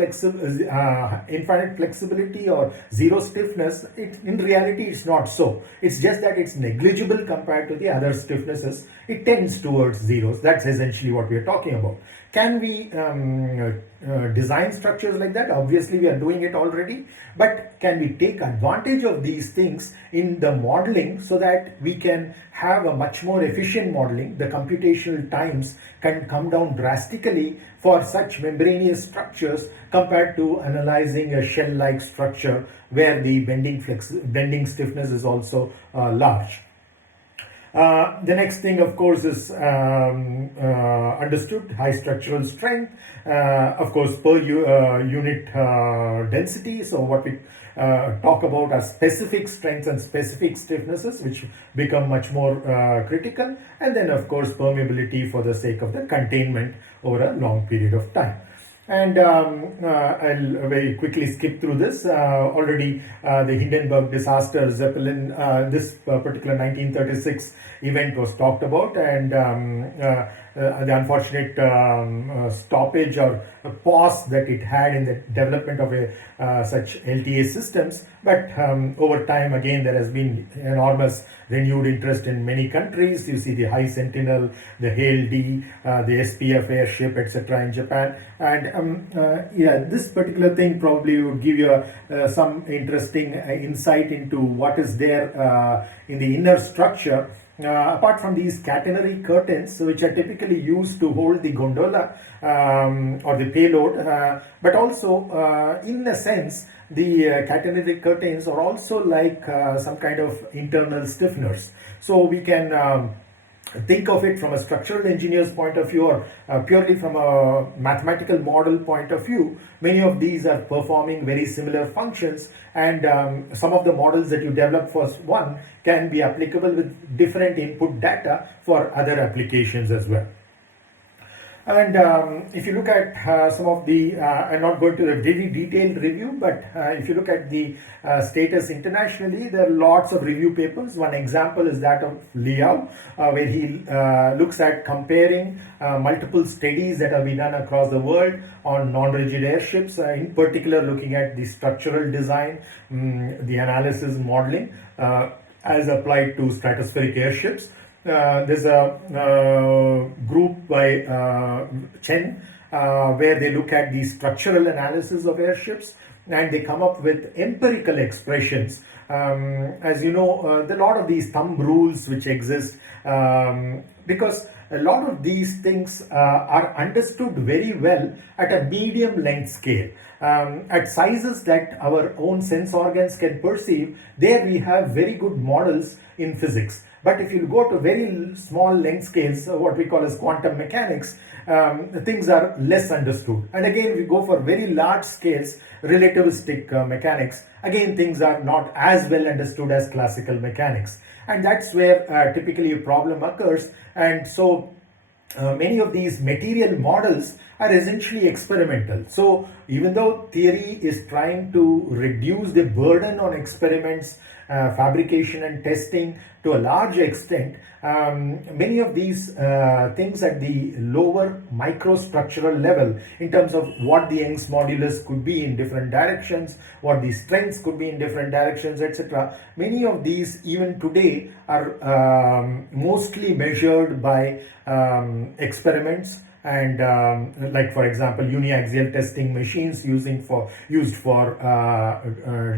flexibility or zero stiffness, in reality it's not so. It's just that it's negligible compared to the other stiffnesses. It tends towards zeros. That's essentially what we are talking about. Can we design structures like that? Obviously we are doing it already, but can we take advantage of these things in the modeling so that we can have a much more efficient modeling? The computational times can come down drastically for such membranous structures compared to analyzing a shell-like structure where the bending stiffness is also large. The next thing, of course, is understood high structural strength, of course, per unit density. So what we talk about are specific strengths and specific stiffnesses, which become much more critical, and then, of course, permeability for the sake of the containment over a long period of time. And I'll very quickly skip through this. Already the Hindenburg disaster, Zeppelin, this particular 1936 event was talked about, and the unfortunate stoppage or pause that it had in the development of such LTA systems. But over time, again, there has been enormous renewed interest in many countries. You see the High Sentinel, the HALE-D, the SPF airship, etc. in Japan. And this particular thing probably would give you some interesting insight into what is there in the inner structure. Apart from these catenary curtains, which are typically used to hold the gondola or the payload, but also in a sense, the catenary curtains are also like some kind of internal stiffeners. So we can think of it from a structural engineer's point of view or purely from a mathematical model point of view. Many of these are performing very similar functions, and some of the models that you develop for one can be applicable with different input data for other applications as well. And if you look at some of the, I'm not going to a very detailed review, but if you look at the status internationally, there are lots of review papers. One example is that of Liao, where he looks at comparing multiple studies that have been done across the world on non-rigid airships, in particular looking at the structural design, the analysis modeling as applied to stratospheric airships. There's a group by Chen where they look at the structural analysis of airships and they come up with empirical expressions. As you know, there are a lot of these thumb rules which exist because a lot of these things are understood very well at a medium length scale. At sizes that our own sense organs can perceive, there we have very good models in physics. But if you go to very small length scales, what we call as quantum mechanics, things are less understood. And again, we go for very large scales, relativistic mechanics. Again, things are not as well understood as classical mechanics. And that's where typically a problem occurs. And so many of these material models are essentially experimental. So even though theory is trying to reduce the burden on experiments, fabrication and testing to a large extent, many of these things at the lower microstructural level in terms of what the Young's modulus could be in different directions, what the strengths could be in different directions, etc. Many of these even today are mostly measured by experiments and like for example uniaxial testing machines used for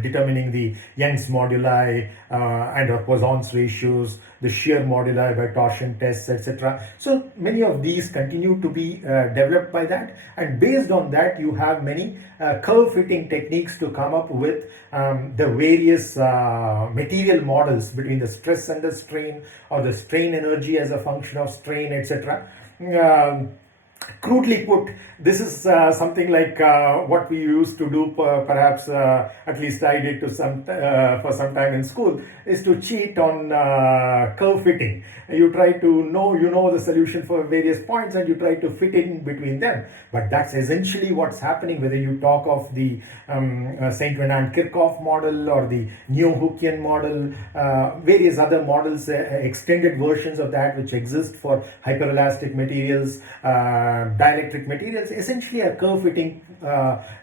determining the Young's moduli and or Poisson's ratios, the shear moduli by torsion tests, etc. So many of these continue to be developed by that, and based on that you have many curve fitting techniques to come up with the various material models between the stress and the strain, or the strain energy as a function of strain, etc. Crudely put, this is something like what we used to do, perhaps at least I did for some time in school, is to cheat on curve fitting. You try to know the solution for various points and you try to fit in between them. But that's essentially what's happening, whether you talk of the Saint Venant-Kirchhoff model or the Neo-Hookean model, various other models, extended versions of that which exist for hyperelastic materials, dielectric materials, essentially are curve fitting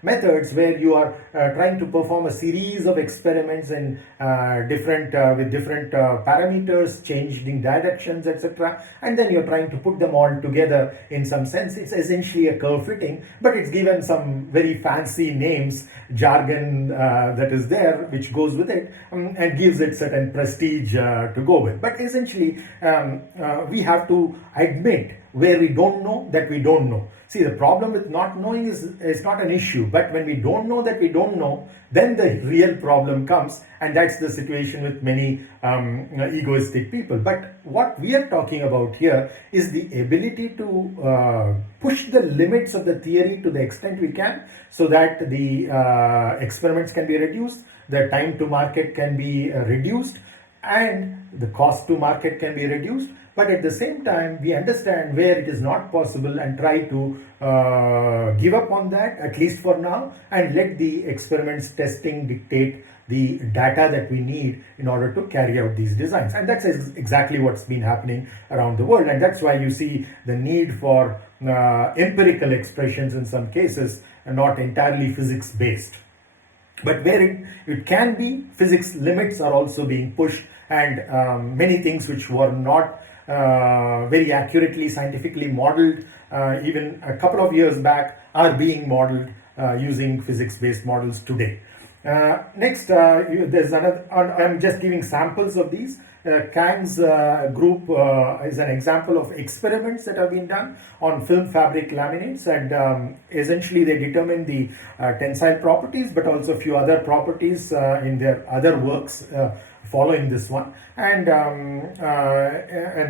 methods where you are trying to perform a series of experiments in different parameters, changing directions, etc. And then you're trying to put them all together in some sense. It's essentially a curve fitting, but it's given some very fancy names, jargon that is there, which goes with it and gives it certain prestige to go with. But essentially, we have to admit where we don't know that we don't know. See, the problem with not knowing is not an issue, but when we don't know that we don't know, then the real problem comes, and that's the situation with many egoistic people. But what we are talking about here is the ability to push the limits of the theory to the extent we can, so that the experiments can be reduced, the time to market can be reduced, and the cost to market can be reduced, but at the same time we understand where it is not possible and try to give up on that, at least for now, and let the experiments testing dictate the data that we need in order to carry out these designs. And that's exactly what's been happening around the world, and that's why you see the need for empirical expressions in some cases, and not entirely physics based. But where it can be, physics limits are also being pushed, and many things which were not very accurately scientifically modeled even a couple of years back are being modeled using physics-based models today. Next, there's another. I'm just giving samples of these. Kang's group is an example of experiments that have been done on film fabric laminates, and essentially they determine the tensile properties, but also a few other properties in their other works following this one, and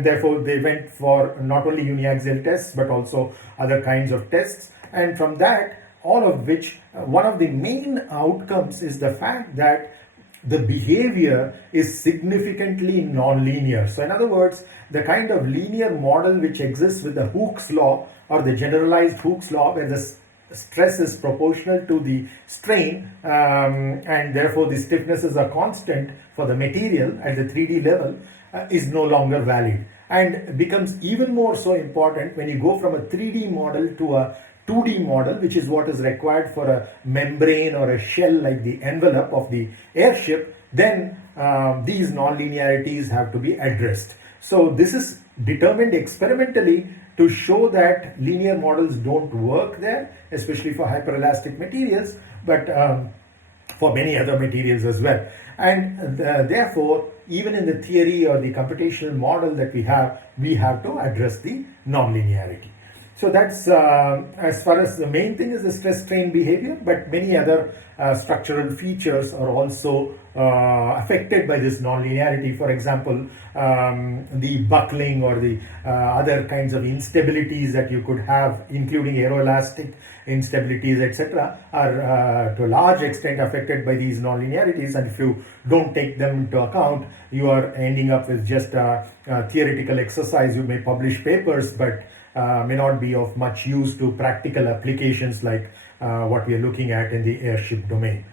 therefore they went for not only uniaxial tests but also other kinds of tests, and from that, all of which, one of the main outcomes is the fact that the behavior is significantly non-linear. So in other words, the kind of linear model which exists with the Hooke's law, or the generalized Hooke's law, where the stress is proportional to the strain, and therefore the stiffnesses are constant for the material at the 3D level, is no longer valid, and becomes even more so important when you go from a 3D model to a 2D model, which is what is required for a membrane or a shell like the envelope of the airship. Then these non-linearities have to be addressed. So this is determined experimentally to show that linear models don't work there, especially for hyperelastic materials, but for many other materials as well. And therefore, even in the theory or the computational model that we have to address the non-linearity. So that's as far as the main thing is the stress strain behavior, but many other structural features are also affected by this non-linearity. For example, the buckling or the other kinds of instabilities that you could have, including aeroelastic instabilities, etc., are to a large extent affected by these non-linearities, and if you don't take them into account, you are ending up with just a theoretical exercise. You may publish papers, but may not be of much use to practical applications like what we are looking at in the airship domain.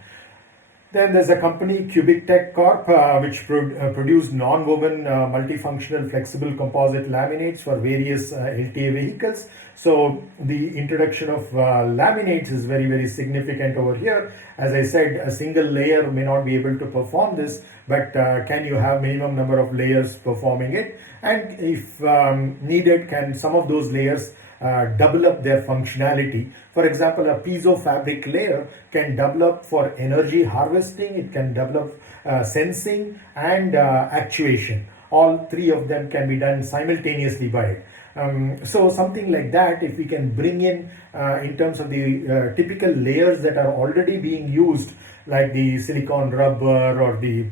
Then there's a company, Cubic Tech Corp, which produced non-woven multifunctional flexible composite laminates for various LTA vehicles. So the introduction of laminates is very, very significant over here. As I said, a single layer may not be able to perform this, but can you have minimum number of layers performing it? And if needed, can some of those layers double up their functionality? For example, a piezo fabric layer can develop for energy harvesting, it can develop sensing and actuation. All three of them can be done simultaneously by it. So something like that, if we can bring in terms of the typical layers that are already being used, like the silicon rubber or the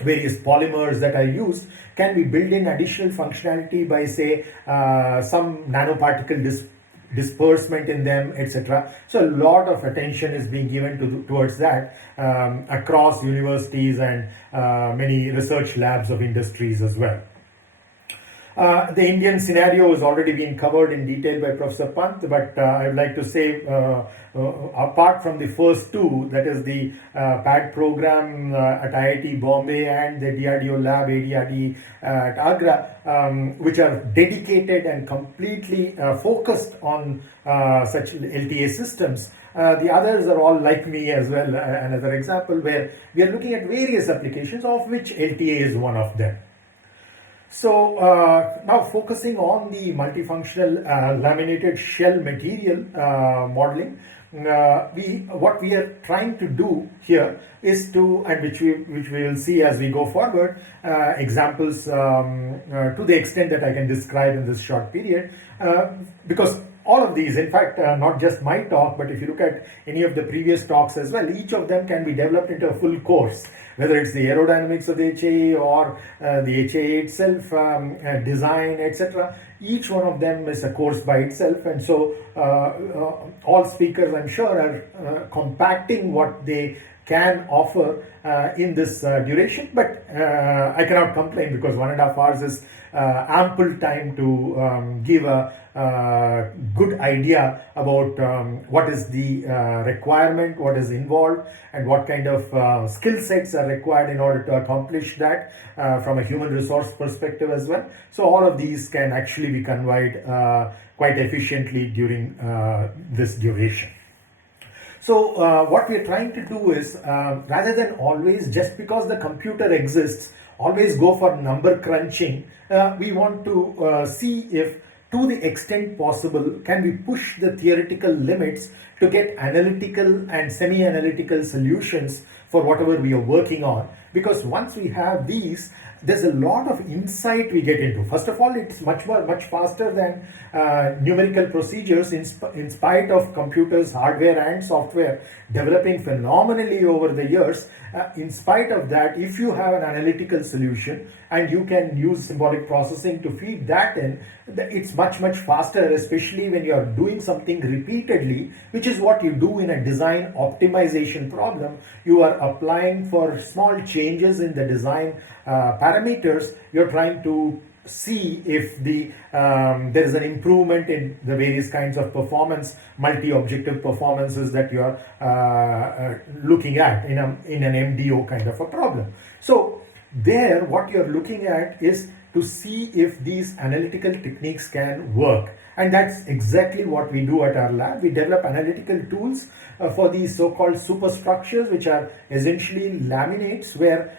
various polymers that are used, can be built in additional functionality by, say, some nanoparticle disbursement in them, etc. So a lot of attention is being given towards that across universities and many research labs of industries as well. The Indian scenario has already been covered in detail by Professor Pant, but I would like to say, apart from the first two, that is the PAD program at IIT Bombay and the DRDO lab, ADRD at Agra, which are dedicated and completely focused on such LTA systems. The others are all like me as well, another example where we are looking at various applications, of which LTA is one of them. So now focusing on the multifunctional laminated shell material modeling, what we are trying to do here is to, and which we will see as we go forward, examples to the extent that I can describe in this short period, because all of these, in fact, not just my talk, but if you look at any of the previous talks as well, each of them can be developed into a full course, whether it's the aerodynamics of the HAE or the HAE itself, design, etc. Each one of them is a course by itself, and so all speakers, I'm sure, are compacting what they can offer in this duration, but I cannot complain because 1.5 hours is ample time to give a good idea about what is the requirement, what is involved, and what kind of skill sets are required in order to accomplish that from a human resource perspective as well. So all of these can actually be conveyed quite efficiently during this duration. So what we are trying to do is, rather than always, just because the computer exists, always go for number crunching, we want to see if, to the extent possible, can we push the theoretical limits to get analytical and semi-analytical solutions for whatever we are working on. Because once we have these, there's a lot of insight we get into. First of all, it's much faster than numerical procedures in spite of computers, hardware and software developing phenomenally over the years. In spite of that, if you have an analytical solution and you can use symbolic processing to feed that in, it's much faster, especially when you are doing something repeatedly, which is what you do in a design optimization problem. You are applying for small changes in the design parameters. You're trying to see if there is an improvement in the various kinds of performance, multi-objective performances that you are looking at in an MDO kind of a problem. So there, what you're looking at is to see if these analytical techniques can work. And that's exactly what we do at our lab. We develop analytical tools for these so-called superstructures, which are essentially laminates, where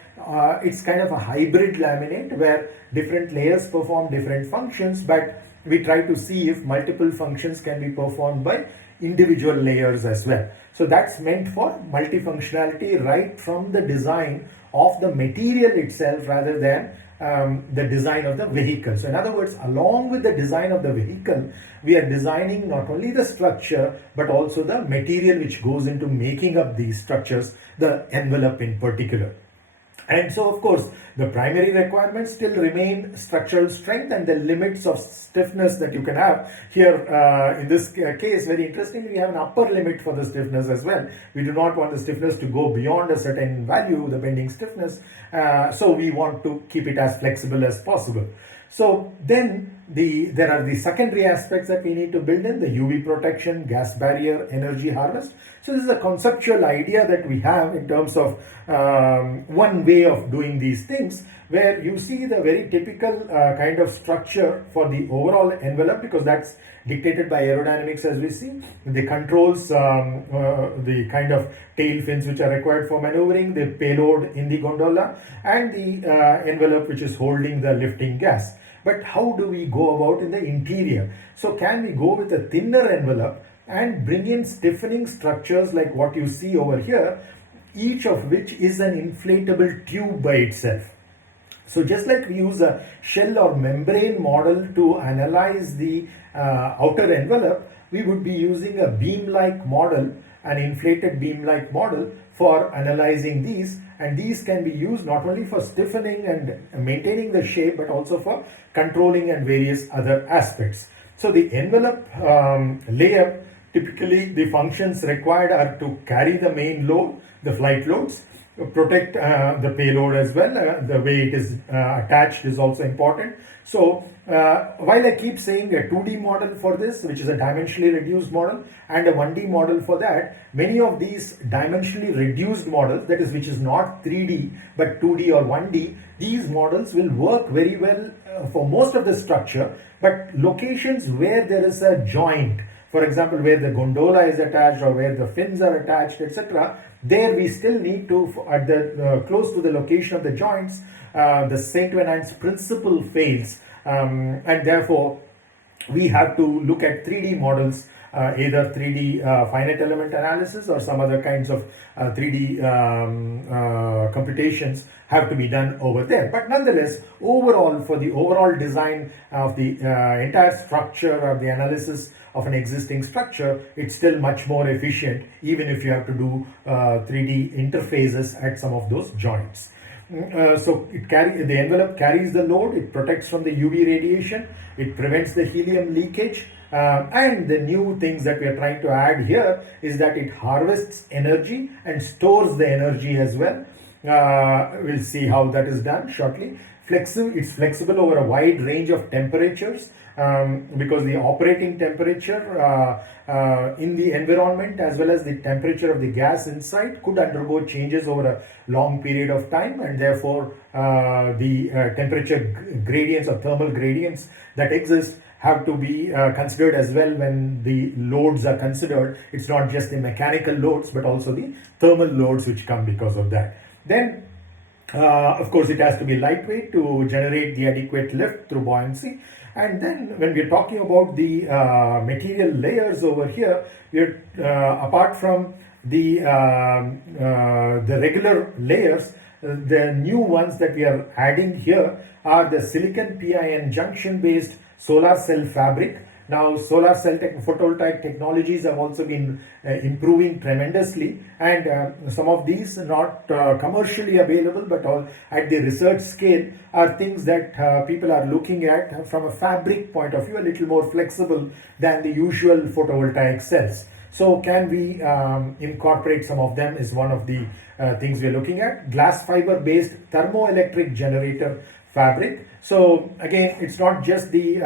it's kind of a hybrid laminate where different layers perform different functions, but we try to see if multiple functions can be performed by individual layers as well. So that's meant for multifunctionality right from the design of the material itself rather than the design of the vehicle. So in other words, along with the design of the vehicle, we are designing not only the structure but also the material which goes into making up these structures, the envelope in particular. And so, of course, the primary requirements still remain structural strength and the limits of stiffness that you can have. Here, in this case, very interestingly, we have an upper limit for the stiffness as well. We do not want the stiffness to go beyond a certain value, the bending stiffness. So we want to keep it as flexible as possible. So then there are the secondary aspects that we need to build in: the UV protection, gas barrier, energy harvest. So this is a conceptual idea that we have in terms of one way of doing these things, where you see the very typical kind of structure for the overall envelope, because that's dictated by aerodynamics as we see. The controls, the kind of tail fins which are required for maneuvering, the payload in the gondola, and the envelope which is holding the lifting gas. But how do we go about in the interior? So can we go with a thinner envelope and bring in stiffening structures like what you see over here, each of which is an inflatable tube by itself? So just like we use a shell or membrane model to analyze the outer envelope, we would be using a beam-like model, an inflated beam-like model, for analyzing these. And these can be used not only for stiffening and maintaining the shape, but also for controlling and various other aspects. So the envelope layer, typically the functions required are to carry the main load, the flight loads, protect the payload as well. The way it is attached is also important. So while I keep saying a 2D model for this, which is a dimensionally reduced model, and a 1D model for that, many of these dimensionally reduced models, that is, which is not 3D but 2D or 1D, these models will work very well for most of the structure, but locations where there is a joint, for example, where the gondola is attached or where the fins are attached, etc., there we still need to, at the close to the location of the joints, the Saint-Venant's principle fails, and therefore we have to look at 3D models, either 3D finite element analysis or some other kinds of 3D computations have to be done over there. But nonetheless, overall, for the overall design of the entire structure or the analysis of an existing structure, it's still much more efficient, even if you have to do 3D interfaces at some of those joints. So the envelope carries the load, it protects from the UV radiation, it prevents the helium leakage, and the new things that we are trying to add here is that it harvests energy and stores the energy as well. We'll see how that is done shortly. It's flexible over a wide range of temperatures, because the operating temperature in the environment as well as the temperature of the gas inside could undergo changes over a long period of time, and therefore the temperature gradients or thermal gradients that exist have to be considered as well when the loads are considered. It's not just the mechanical loads but also the thermal loads which come because of that. Then of course, it has to be lightweight to generate the adequate lift through buoyancy. And then when we're talking about the material layers over here, we're apart from the regular layers, the new ones that we are adding here are the silicon PIN junction based solar cell fabric. Now, solar cell photovoltaic technologies have also been improving tremendously, and some of these not commercially available but all at the research scale are things that people are looking at from a fabric point of view, a little more flexible than the usual photovoltaic cells. So can we incorporate some of them is one of the things we are looking at. Glass fiber based thermoelectric generator fabric. So again, it's not just the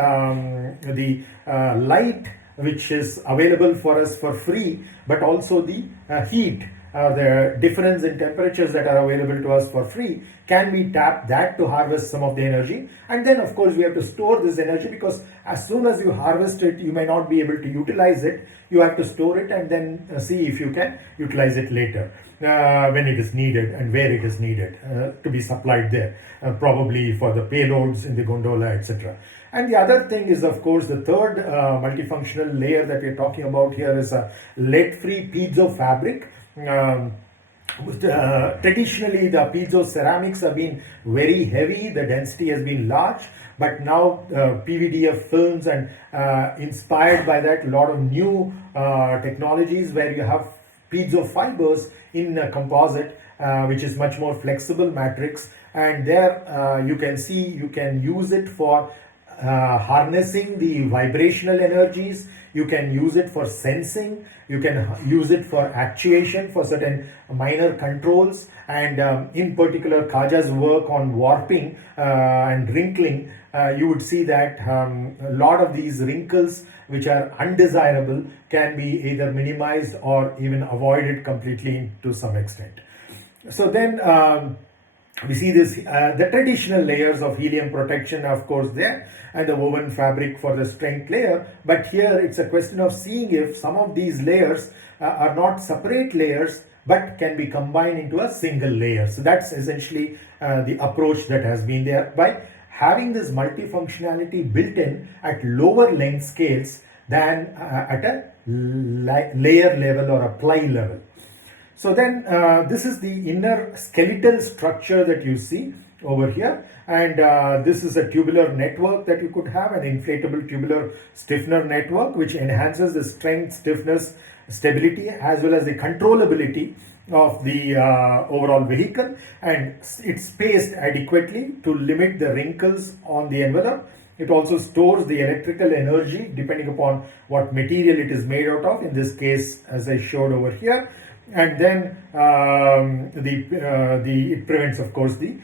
light which is available for us for free, but also the heat, the difference in temperatures that are available to us for free. Can we tap that to harvest some of the energy? And then of course we have to store this energy, because as soon as you harvest it, you may not be able to utilize it. You have to store it and then see if you can utilize it later when it is needed and where it is needed to be supplied there, probably for the payloads in the gondola, etc. And the other thing is, of course, the third multifunctional layer that we're talking about here is a lead-free piezo fabric. Traditionally, the piezo ceramics have been very heavy, the density has been large, but now PVDF films and inspired by that, a lot of new technologies where you have piezo fibers in a composite, which is much more flexible matrix, and there you can see you can use it for harnessing the vibrational energies. You can use it for sensing, you can use it for actuation for certain minor controls, and in particular Kaja's work on warping and wrinkling, you would see that a lot of these wrinkles which are undesirable can be either minimized or even avoided completely to some extent. So then we see this, the traditional layers of helium protection, of course, there, and the woven fabric for the strength layer. But here it's a question of seeing if some of these layers are not separate layers but can be combined into a single layer. So that's essentially the approach that has been there by having this multifunctionality built in at lower length scales than at a layer level or a ply level. So then this is the inner skeletal structure that you see over here, and this is a tubular network that you could have, an inflatable tubular stiffener network which enhances the strength, stiffness, stability as well as the controllability of the overall vehicle, and it's spaced adequately to limit the wrinkles on the envelope. It also stores the electrical energy depending upon what material it is made out of, in this case as I showed over here. And then it prevents, of course, the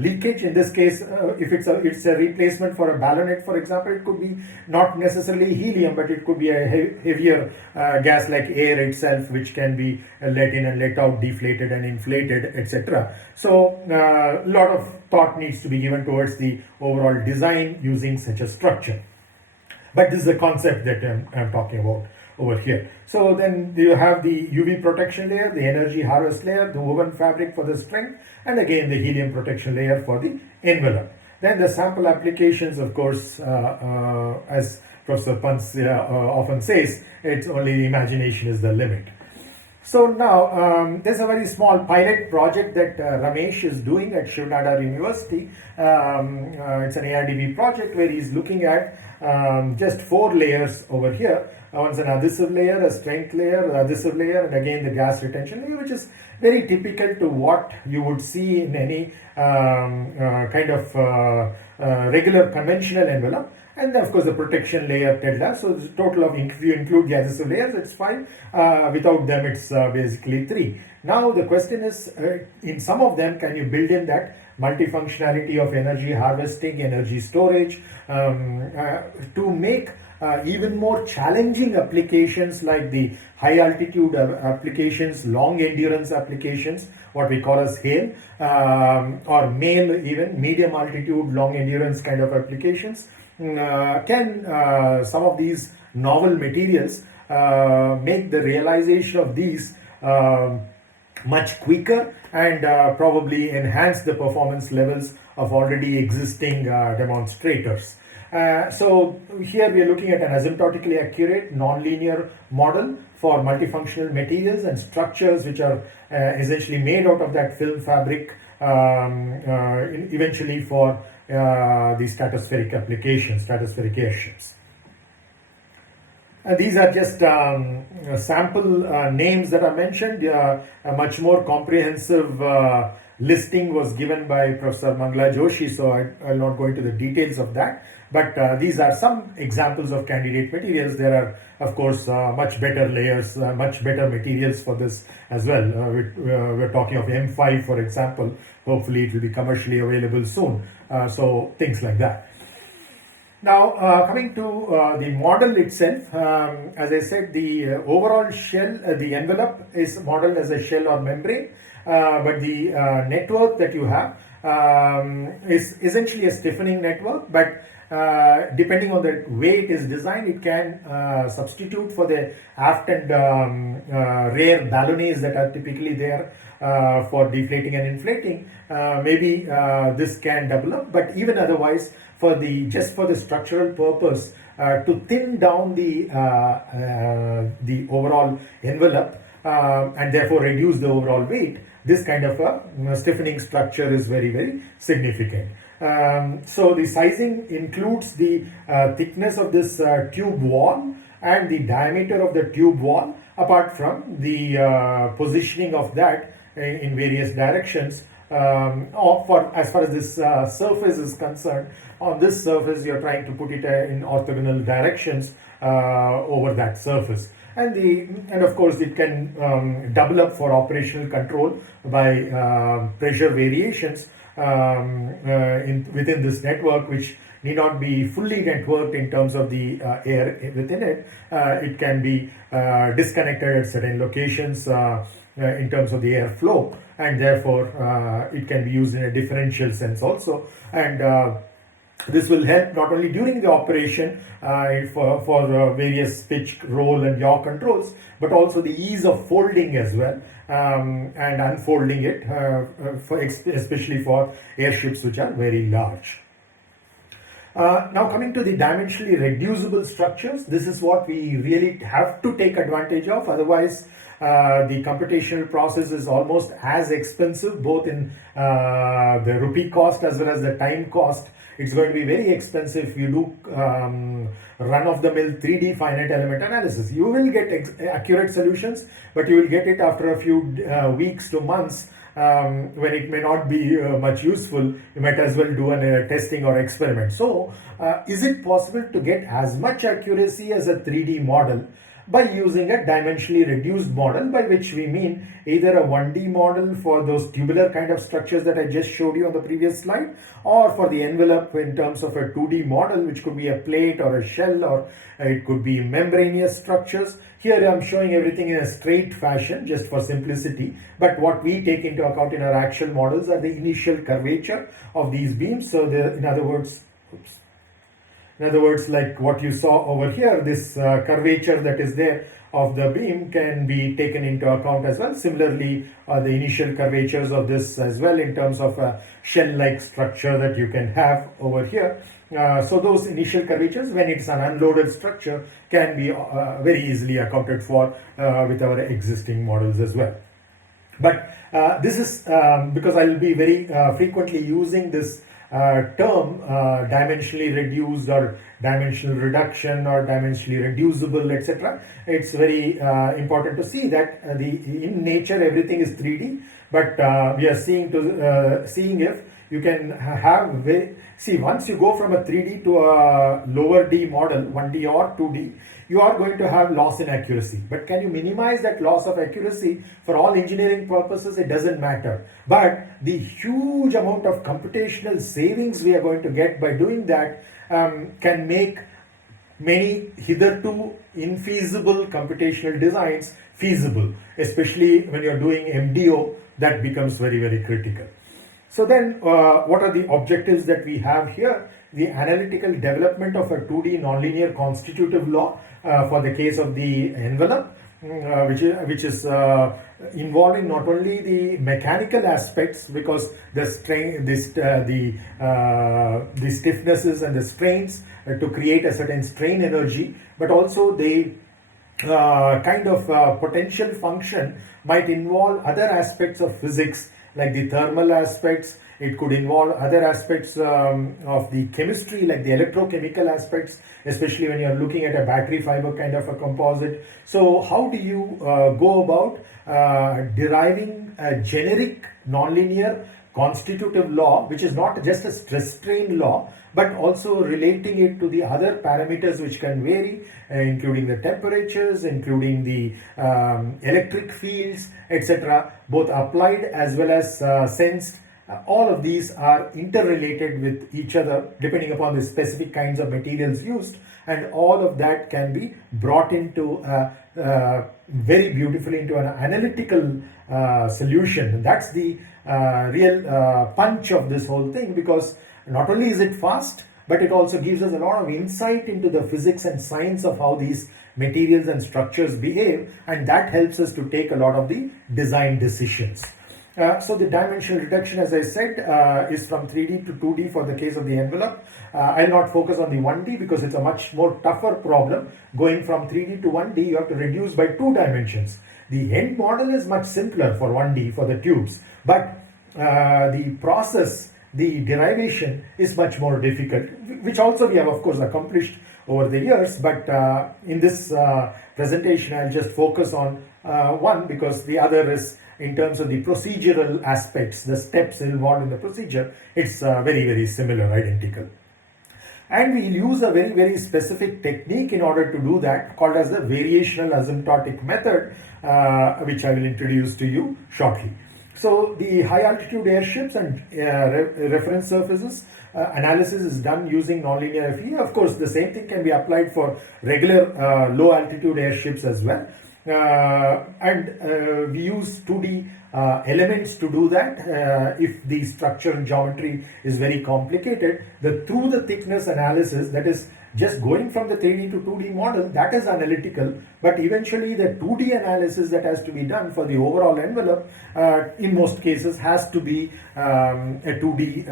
leakage. In this case, if it's a replacement for a ballonet, for example, it could be not necessarily helium, but it could be a heavier gas like air itself, which can be let in and let out, deflated and inflated, etc. So a lot of thought needs to be given towards the overall design using such a structure. But this is the concept that I'm talking about over here. So then you have the UV protection layer, the energy harvest layer, the woven fabric for the strength, and again the helium protection layer for the envelope. Then the sample applications, of course, as Professor Pants often says, it's only the imagination is the limit. So now there's a very small pilot project that Ramesh is doing at Shiv Nadar University. It's an ARDV project where he's looking at just 4 layers over here, One's an adhesive layer, a strength layer, adhesive layer, and again the gas retention layer, which is very typical to what you would see in any kind of regular conventional envelope. And then of course the protection layer tilde. So the total of, if you include the adhesive layers, it's 5. Without them, it's basically 3. Now the question is, in some of them, can you build in that multifunctionality of energy harvesting, energy storage, to make even more challenging applications like the high altitude applications, long endurance applications, what we call as HALE, or MAHE, even medium altitude, long endurance kind of applications. Can some of these novel materials make the realization of these much quicker and probably enhance the performance levels of already existing demonstrators. So here we are looking at an asymptotically accurate nonlinear model for multifunctional materials and structures which are essentially made out of that film fabric, eventually for the stratospheric applications, stratospheric airships. These are just sample names that are mentioned. A much more comprehensive listing was given by Professor Mangala Joshi, so I'll not go into the details of that. But these are some examples of candidate materials. There are, of course, much better layers, much better materials for this as well. We're talking of M5, for example. Hopefully it will be commercially available soon. So things like that. Now, coming to the model itself, as I said, the overall shell, the envelope is modeled as a shell or membrane, but the network that you have is essentially a stiffening network, but depending on the way it is designed, it can substitute for the aft and rear ballonets that are typically there for deflating and inflating. Maybe this can double up, but even otherwise, for the structural purpose to thin down the overall envelope and therefore reduce the overall weight, this kind of a stiffening structure is very, very significant. So the sizing includes the thickness of this tube wall and the diameter of the tube wall, apart from the positioning of that in various directions. As far as this surface is concerned, on this surface you're trying to put it in orthogonal directions over that surface. And of course it can double up for operational control by pressure variations within this network, which need not be fully networked in terms of the air within it. It can be disconnected at certain locations in terms of the air flow, and therefore it can be used in a differential sense also. And this will help not only during the operation for various pitch, roll and yaw controls, but also the ease of folding as well and unfolding it, especially for airships which are very large. Now coming to the dimensionally reducible structures, this is what we really have to take advantage of. Otherwise, the computational process is almost as expensive, both in the rupee cost as well as the time cost. It's going to be very expensive if you do run-of-the-mill 3D finite element analysis. You will get accurate solutions, but you will get it after a few weeks to months when it may not be much useful. You might as well do a testing or experiment. So, is it possible to get as much accuracy as a 3D model by using a dimensionally reduced model, by which we mean either a 1D model for those tubular kind of structures that I just showed you on the previous slide, or for the envelope in terms of a 2D model, which could be a plate or a shell, or it could be membranous structures. Here I am showing everything in a straight fashion just for simplicity, but what we take into account in our actual models are the initial curvature of these beams. So in other words, like what you saw over here, this curvature that is there of the beam can be taken into account as well. Similarly, the initial curvatures of this as well in terms of a shell-like structure that you can have over here. So those initial curvatures, when it's an unloaded structure, can be very easily accounted for with our existing models as well. But this is because I will be very frequently using this term dimensionally reduced or dimensional reduction or dimensionally reducible, etc. It's very important to see that in nature everything is 3D, but we are seeing if you can have once you go from a 3D to a lower D model, 1D or 2D, you are going to have loss in accuracy. But can you minimize that loss of accuracy? For all engineering purposes, it doesn't matter. But the huge amount of computational savings we are going to get by doing that can make many hitherto infeasible computational designs feasible, especially when you're doing MDO. That becomes very, very critical. So then, what are the objectives that we have here? The analytical development of a 2D nonlinear constitutive law for the case of the envelope, which is involving not only the mechanical aspects, because the stiffnesses and the strains to create a certain strain energy, but also the kind of potential function might involve other aspects of physics, like the thermal aspects. It could involve other aspects of the chemistry, like the electrochemical aspects, especially when you're looking at a battery fiber kind of a composite. So how do you go about deriving a generic nonlinear constitutive law, which is not just a stress strain law, but also relating it to the other parameters which can vary, including the temperatures, including the electric fields, etc., both applied as well as sensed. All of these are interrelated with each other depending upon the specific kinds of materials used, and all of that can be brought into very beautifully into an analytical solution. That's the real punch of this whole thing, because not only is it fast, but it also gives us a lot of insight into the physics and science of how these materials and structures behave, and that helps us to take a lot of the design decisions. So the dimensional reduction, as I said, is from 3D to 2D for the case of the envelope. I'll not focus on the 1D because it's a much more tougher problem. Going from 3D to 1D, you have to reduce by 2 dimensions. The end model is much simpler for 1D for the tubes, but the process, the derivation is much more difficult, which also we have of course accomplished over the years, but in this presentation I'll just focus on one, because the other is in terms of the procedural aspects, the steps involved in the procedure, it's very, very similar, identical. And we'll use a very, very specific technique in order to do that, called as the variational asymptotic method, which I will introduce to you shortly. So the high altitude airships and reference surfaces analysis is done using nonlinear FEA. Of course, the same thing can be applied for regular low altitude airships as well. And we use 2D elements to do that. If the structure and geometry is very complicated, through the thickness analysis, that is just going from the 3D to 2D model, that is analytical, but eventually the 2D analysis that has to be done for the overall envelope, in most cases has to be a 2D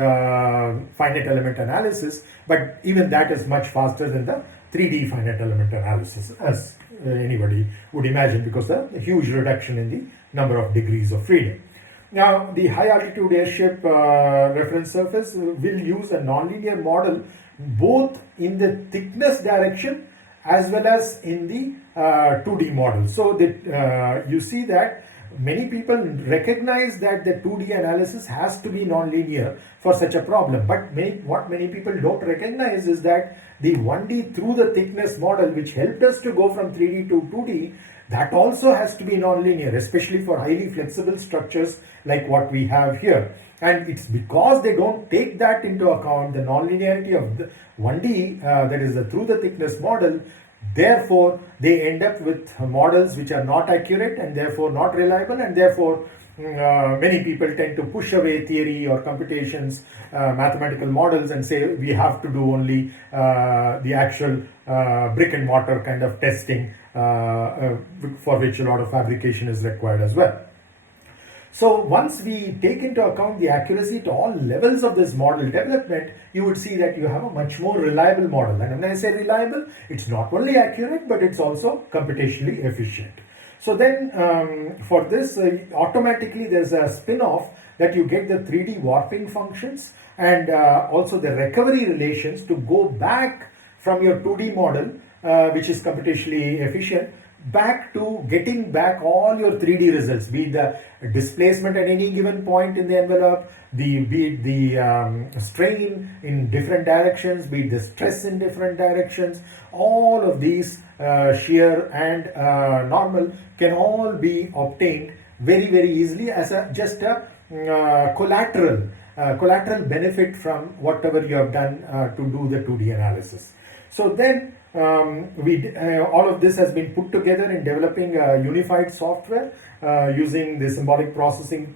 finite element analysis, but even that is much faster than the 3D finite element analysis, as anybody would imagine, because of the huge reduction in the number of degrees of freedom. Now, the high altitude airship reference surface will use a nonlinear model both in the thickness direction as well as in the 2D model. So that you see that many people recognize that the 2D analysis has to be nonlinear for such a problem, but what many people don't recognize is that the 1D through the thickness model, which helped us to go from 3D to 2D, that also has to be nonlinear, especially for highly flexible structures like what we have here. And it's because they don't take that into account, the nonlinearity of the 1D, that is the through the thickness model. Therefore, they end up with models which are not accurate and therefore not reliable, and therefore many people tend to push away theory or computations, mathematical models, and say we have to do only the actual brick and mortar kind of testing, for which a lot of fabrication is required as well. So once we take into account the accuracy to all levels of this model development, you would see that you have a much more reliable model. And when I say reliable, it's not only accurate, but it's also computationally efficient. So then for this, automatically there's a spin-off that you get the 3D warping functions and also the recovery relations to go back from your 2D model, which is computationally efficient, back to getting back all your 3D results, be it the displacement at any given point in the envelope, be it the strain in different directions, be it the stress in different directions. All of these shear and normal can all be obtained very easily as just a collateral benefit from whatever you have done to do the 2D analysis. So then all of this has been put together in developing a unified software using the symbolic processing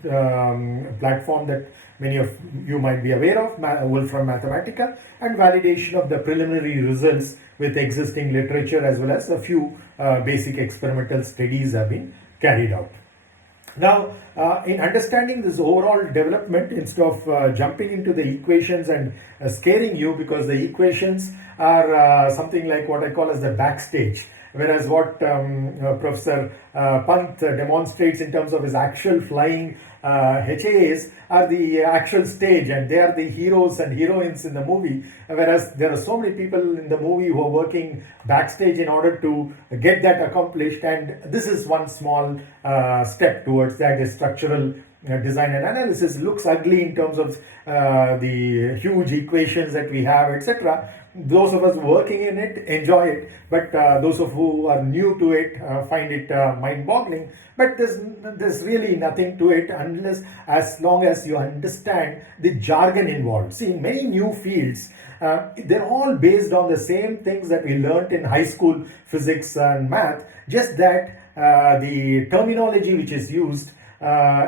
platform that many of you might be aware of, Wolfram Mathematica, and validation of the preliminary results with existing literature, as well as a few basic experimental studies have been carried out. Now, in understanding this overall development, instead of jumping into the equations and scaring you, because the equations are something like what I call as the backstage, whereas what Professor Pant demonstrates in terms of his actual flying HAAs are the actual stage, and they are the heroes and heroines in the movie, whereas there are so many people in the movie who are working backstage in order to get that accomplished, and this is one small step towards that. The structural design and analysis looks ugly in terms of the huge equations that we have, etc. Those of us working in it enjoy it, but those of who are new to it find it mind-boggling. But there's really nothing to it as long as you understand the jargon involved. See, in many new fields, they're all based on the same things that we learnt in high school physics and math, just that the terminology which is used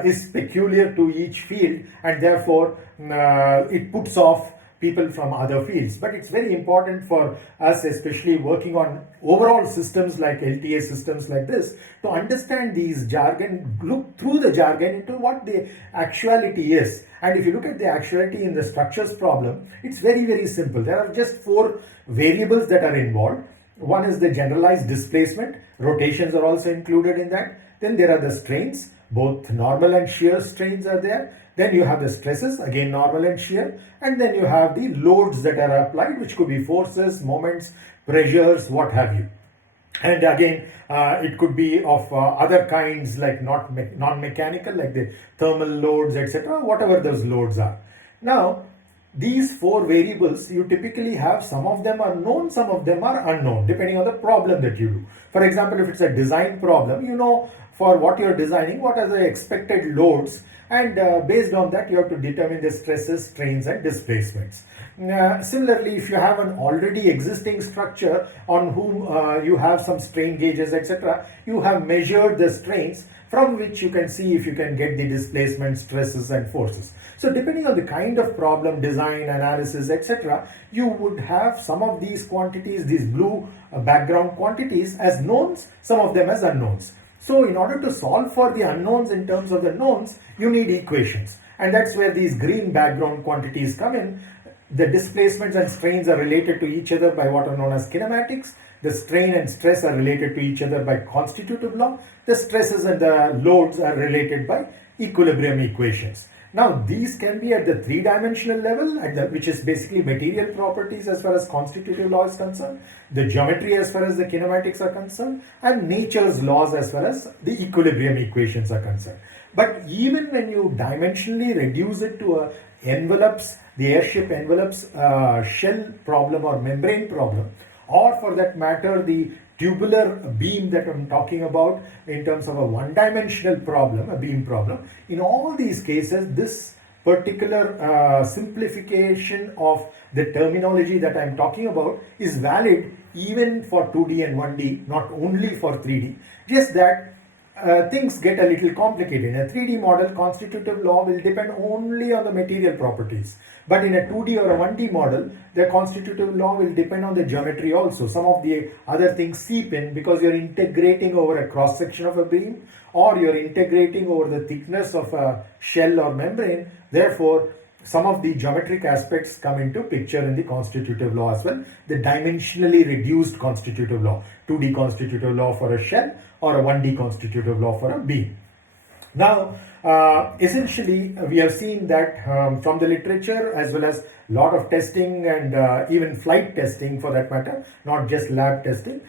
is peculiar to each field, and therefore it puts off people from other fields. But it's very important for us, especially working on overall systems like LTA systems like this, to understand these jargon, look through the jargon into what the actuality is. And if you look at the actuality in the structures problem, it's very simple. There are just 4 variables that are involved. One is the generalized displacement. Rotations are also included in that. Then there are the strains. Both normal and shear strains are there. Then you have the stresses, again normal and shear, and then you have the loads that are applied, which could be forces, moments, pressures, what have you. And again, it could be of other kinds, like non-mechanical, like the thermal loads, etc., whatever those loads are. Now, these 4 variables, you typically have some of them are known, some of them are unknown, depending on the problem that you do. For example, if it's a design problem, you know for what you're designing, what are the expected loads, and based on that, you have to determine the stresses, strains, and displacements. Similarly, if you have an already existing structure on whom you have some strain gauges, etc., you have measured the strains from which you can see if you can get the displacement, stresses, and forces. So depending on the kind of problem, design, analysis, etc., you would have some of these quantities, these blue background quantities, as knowns, some of them as unknowns. So in order to solve for the unknowns in terms of the knowns, you need equations. And that's where these green background quantities come in. The displacements and strains are related to each other by what are known as kinematics. The strain and stress are related to each other by constitutive law. The stresses and the loads are related by equilibrium equations. Now, these can be at the 3-dimensional level, which is basically material properties as far as constitutive law is concerned, the geometry as far as the kinematics are concerned, and nature's laws as far as the equilibrium equations are concerned. But even when you dimensionally reduce it to envelopes, the airship envelopes shell problem or membrane problem, or for that matter, the tubular beam that I'm talking about in terms of a one-dimensional problem, a beam problem, in all these cases, this particular simplification of the terminology that I'm talking about is valid even for 2D and 1D, not only for 3D. Just that things get a little complicated. In a 3D model, constitutive law will depend only on the material properties. But in a 2D or a 1D model, the constitutive law will depend on the geometry also. Some of the other things seep in because you're integrating over a cross section of a beam, or you're integrating over the thickness of a shell or membrane. Therefore, some of the geometric aspects come into picture in the constitutive law as well. The dimensionally reduced constitutive law, 2D constitutive law for a shell or a 1D constitutive law for a beam. Now, essentially, we have seen that from the literature as well as a lot of testing and even flight testing for that matter, not just lab testing,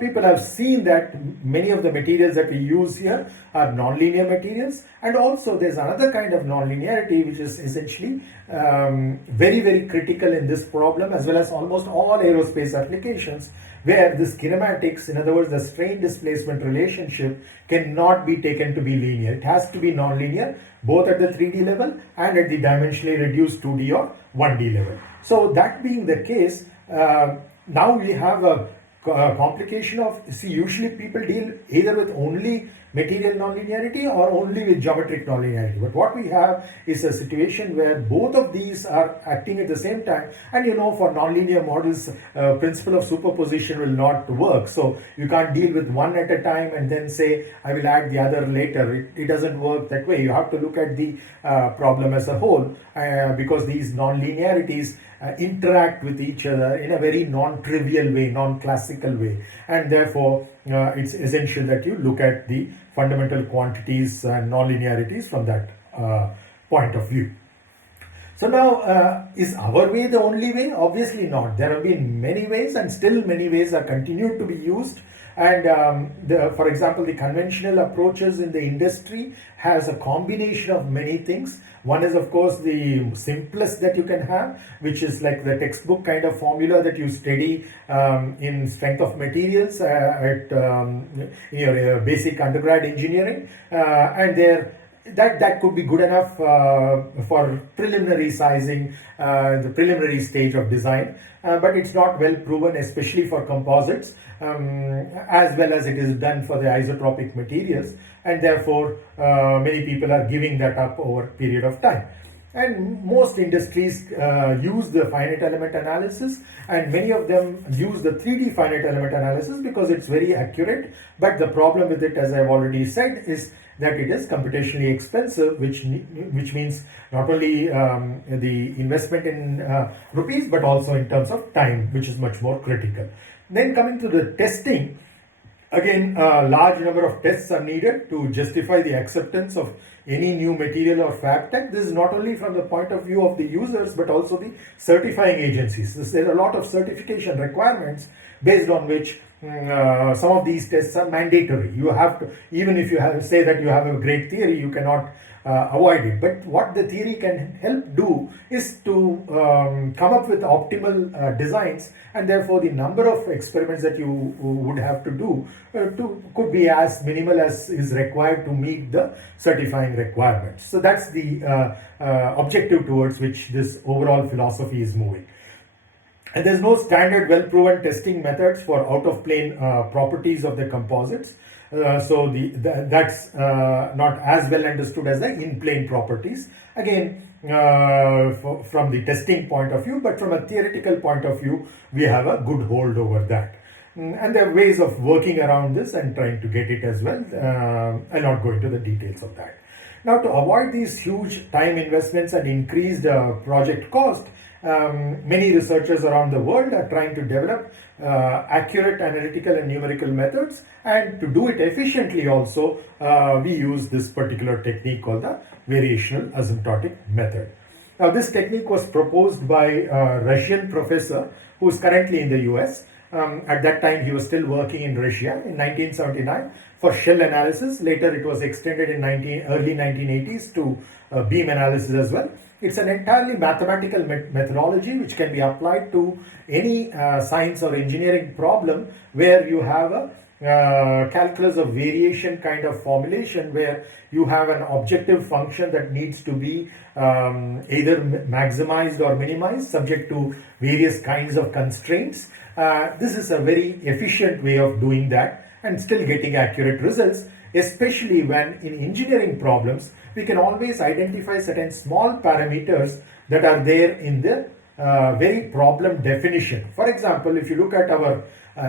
people have seen that many of the materials that we use here are nonlinear materials, and also there's another kind of nonlinearity which is essentially very, very critical in this problem as well as almost all aerospace applications, where this kinematics, in other words, the strain displacement relationship, cannot be taken to be linear. It has to be non-linear, both at the 3D level and at the dimensionally reduced 2D or 1D level. So that being the case, now we have a complication of, usually people deal either with only material nonlinearity or only with geometric nonlinearity. But what we have is a situation where both of these are acting at the same time. And for nonlinear models, principle of superposition will not work. So you can't deal with one at a time and then say, I will add the other later. It doesn't work that way. You have to look at the problem as a whole because these nonlinearities interact with each other in a very non-trivial way, non-classical way. And therefore, it's essential that you look at the fundamental quantities and nonlinearities from that point of view. So now, is our way the only way? Obviously not. There have been many ways, and still many ways are continued to be used. And for example, the conventional approaches in the industry has a combination of many things. One is, of course, the simplest that you can have, which is like the textbook kind of formula that you study in strength of materials at your basic undergrad engineering, and there. That could be good enough for preliminary sizing, the preliminary stage of design, but it's not well proven, especially for composites, as well as it is done for the isotropic materials, and therefore many people are giving that up over a period of time. And most industries use the finite element analysis, and many of them use the 3D finite element analysis because it's very accurate. But the problem with it, as I've already said, is that it is computationally expensive, which means not only the investment in rupees, but also in terms of time, which is much more critical. Then coming to the testing, again, a large number of tests are needed to justify the acceptance of any new material or fab tech. This is not only from the point of view of the users, but also the certifying agencies. There are a lot of certification requirements based on which some of these tests are mandatory. You have to, even if you say that you have a great theory, you cannot avoid it. But what the theory can help do is to come up with optimal designs, and therefore the number of experiments that you would have to do could be as minimal as is required to meet the certifying requirements. So that's the objective towards which this overall philosophy is moving. And there's no standard well-proven testing methods for out-of-plane properties of the composites. So that's not as well understood as the in-plane properties. Again, from the testing point of view, but from a theoretical point of view, we have a good hold over that. And there are ways of working around this and trying to get it as well. I'll not go into the details of that. Now, to avoid these huge time investments and increased project cost, many researchers around the world are trying to develop accurate analytical and numerical methods, and to do it efficiently also, we use this particular technique called the variational asymptotic method. Now, this technique was proposed by a Russian professor who is currently in the US. At that time, he was still working in Russia in 1979 for shell analysis. Later, it was extended in early 1980s to beam analysis as well. It's an entirely mathematical methodology which can be applied to any science or engineering problem where you have a calculus of variation kind of formulation, where you have an objective function that needs to be either maximized or minimized subject to various kinds of constraints. This is a very efficient way of doing that and still getting accurate results, especially when in engineering problems we can always identify certain small parameters that are there in the very problem definition. For example, if you look at our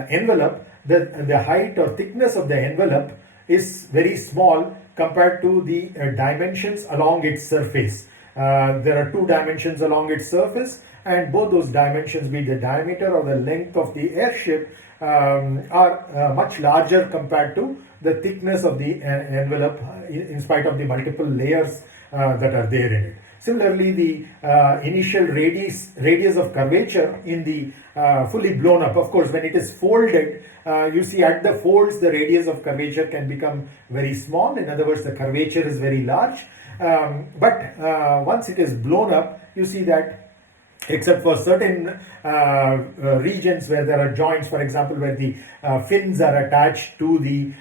envelope, the height or thickness of the envelope is very small compared to the dimensions along its surface. There are two dimensions along its surface, and both those dimensions, be the diameter or the length of the airship, are much larger compared to the thickness of the envelope, in spite of the multiple layers that are there in it. Similarly, the initial radius of curvature in the fully blown up, of course, when it is folded, you see at the folds the radius of curvature can become very small. In other words, the curvature is very large. But once it is blown up, you see that except for certain regions where there are joints, for example, where the fins are attached to the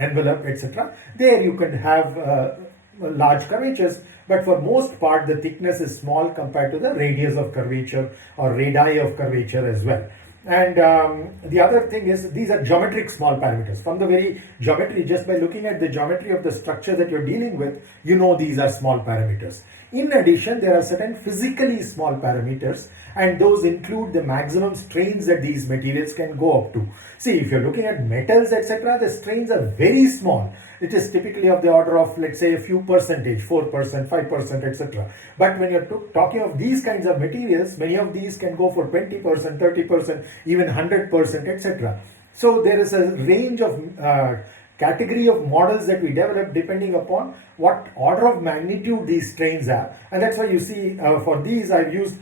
envelope, etc., there you can have large curvatures, but for most part the thickness is small compared to the radius of curvature or radii of curvature as well. And the other thing is, these are geometric small parameters. From the very geometry, just by looking at the geometry of the structure that you're dealing with, you know these are small parameters. In addition, there are certain physically small parameters, and those include the maximum strains that these materials can go up to. See, if you're looking at metals, etc., the strains are very small. It is typically of the order of, let's say, a few percentage, 4%, 5%, etc. But when you're talking of these kinds of materials, many of these can go for 20%, 30%, even 100%, etc. So there is a range of category of models that we develop depending upon what order of magnitude these strains are. And that's why you see for these I've used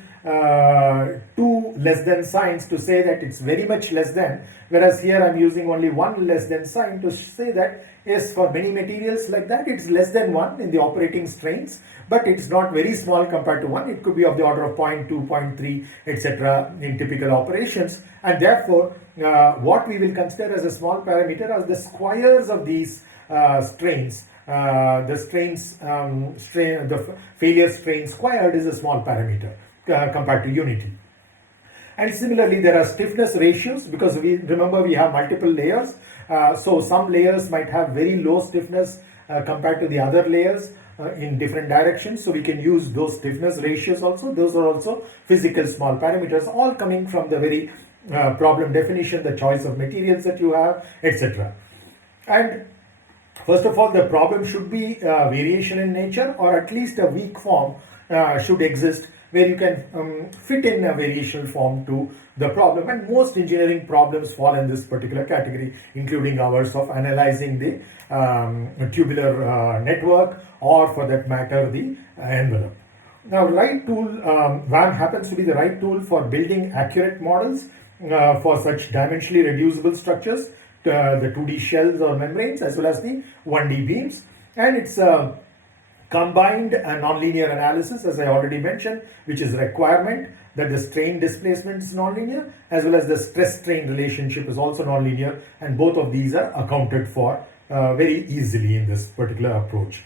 two less than signs to say that it's very much less than, whereas here I'm using only one less than sign to say that yes, for many materials like that it's less than 1 in the operating strains, but it's not very small compared to 1. It could be of the order of 0.2, 0.3, etc. in typical operations, and therefore what we will consider as a small parameter are the squares of these strains. The failure strain squared is a small parameter compared to unity. And similarly, there are stiffness ratios, because we have multiple layers. So some layers might have very low stiffness compared to the other layers in different directions. So we can use those stiffness ratios also. Those are also physical small parameters, all coming from the very problem definition, the choice of materials that you have, etc. And first of all, the problem should be variation in nature, or at least a weak form should exist where you can fit in a variational form to the problem. And most engineering problems fall in this particular category, including ours of analyzing the tubular network, or for that matter the envelope. Now, right tool, VAM happens to be the right tool for building accurate models for such dimensionally reducible structures, the 2D shells or membranes, as well as the 1D beams. And it's combined nonlinear analysis, as I already mentioned, which is a requirement that the strain displacement is nonlinear, as well as the stress-strain relationship is also nonlinear, and both of these are accounted for very easily in this particular approach.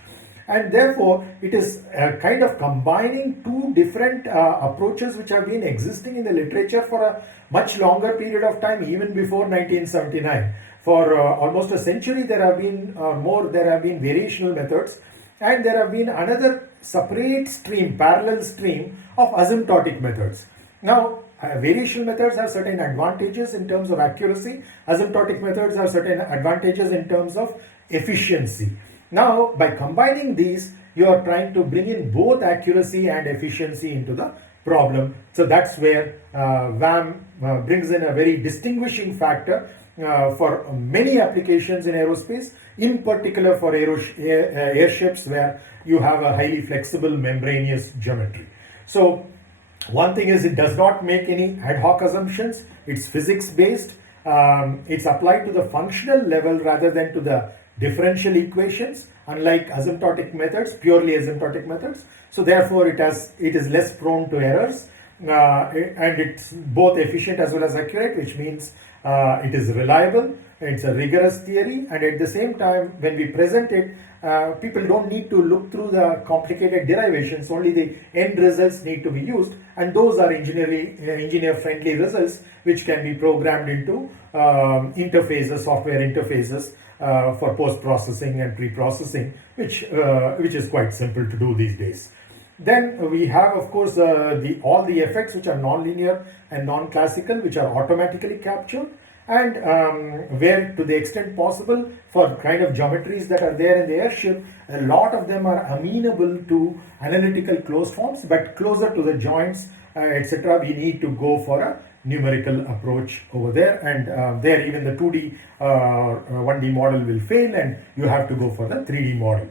And therefore, it is kind of combining two different approaches which have been existing in the literature for a much longer period of time, even before 1979. For almost a century, there have been variational methods, and there have been another separate stream, parallel stream of asymptotic methods. Now, variational methods have certain advantages in terms of accuracy. Asymptotic methods have certain advantages in terms of efficiency. Now, by combining these, you are trying to bring in both accuracy and efficiency into the problem. So that's where VAM brings in a very distinguishing factor for many applications in aerospace, in particular for airships where you have a highly flexible membranous geometry. So one thing is, it does not make any ad hoc assumptions. It's physics based. It's applied to the functional level rather than to the differential equations, unlike asymptotic methods, purely asymptotic methods. So therefore it is less prone to errors, and it's both efficient as well as accurate, which means it is reliable. It's a rigorous theory, and at the same time, when we present it, people don't need to look through the complicated derivations. Only the end results need to be used, and those are engineer-friendly results which can be programmed into interfaces, software interfaces for post-processing and pre-processing, which is quite simple to do these days. Then we have, of course, all the effects which are non-linear and non-classical, which are automatically captured. and where to the extent possible for kind of geometries that are there in the airship, a lot of them are amenable to analytical closed forms, but closer to the joints, etc., we need to go for a numerical approach over there, and there even the 2D 1D model will fail, and you have to go for the 3D model.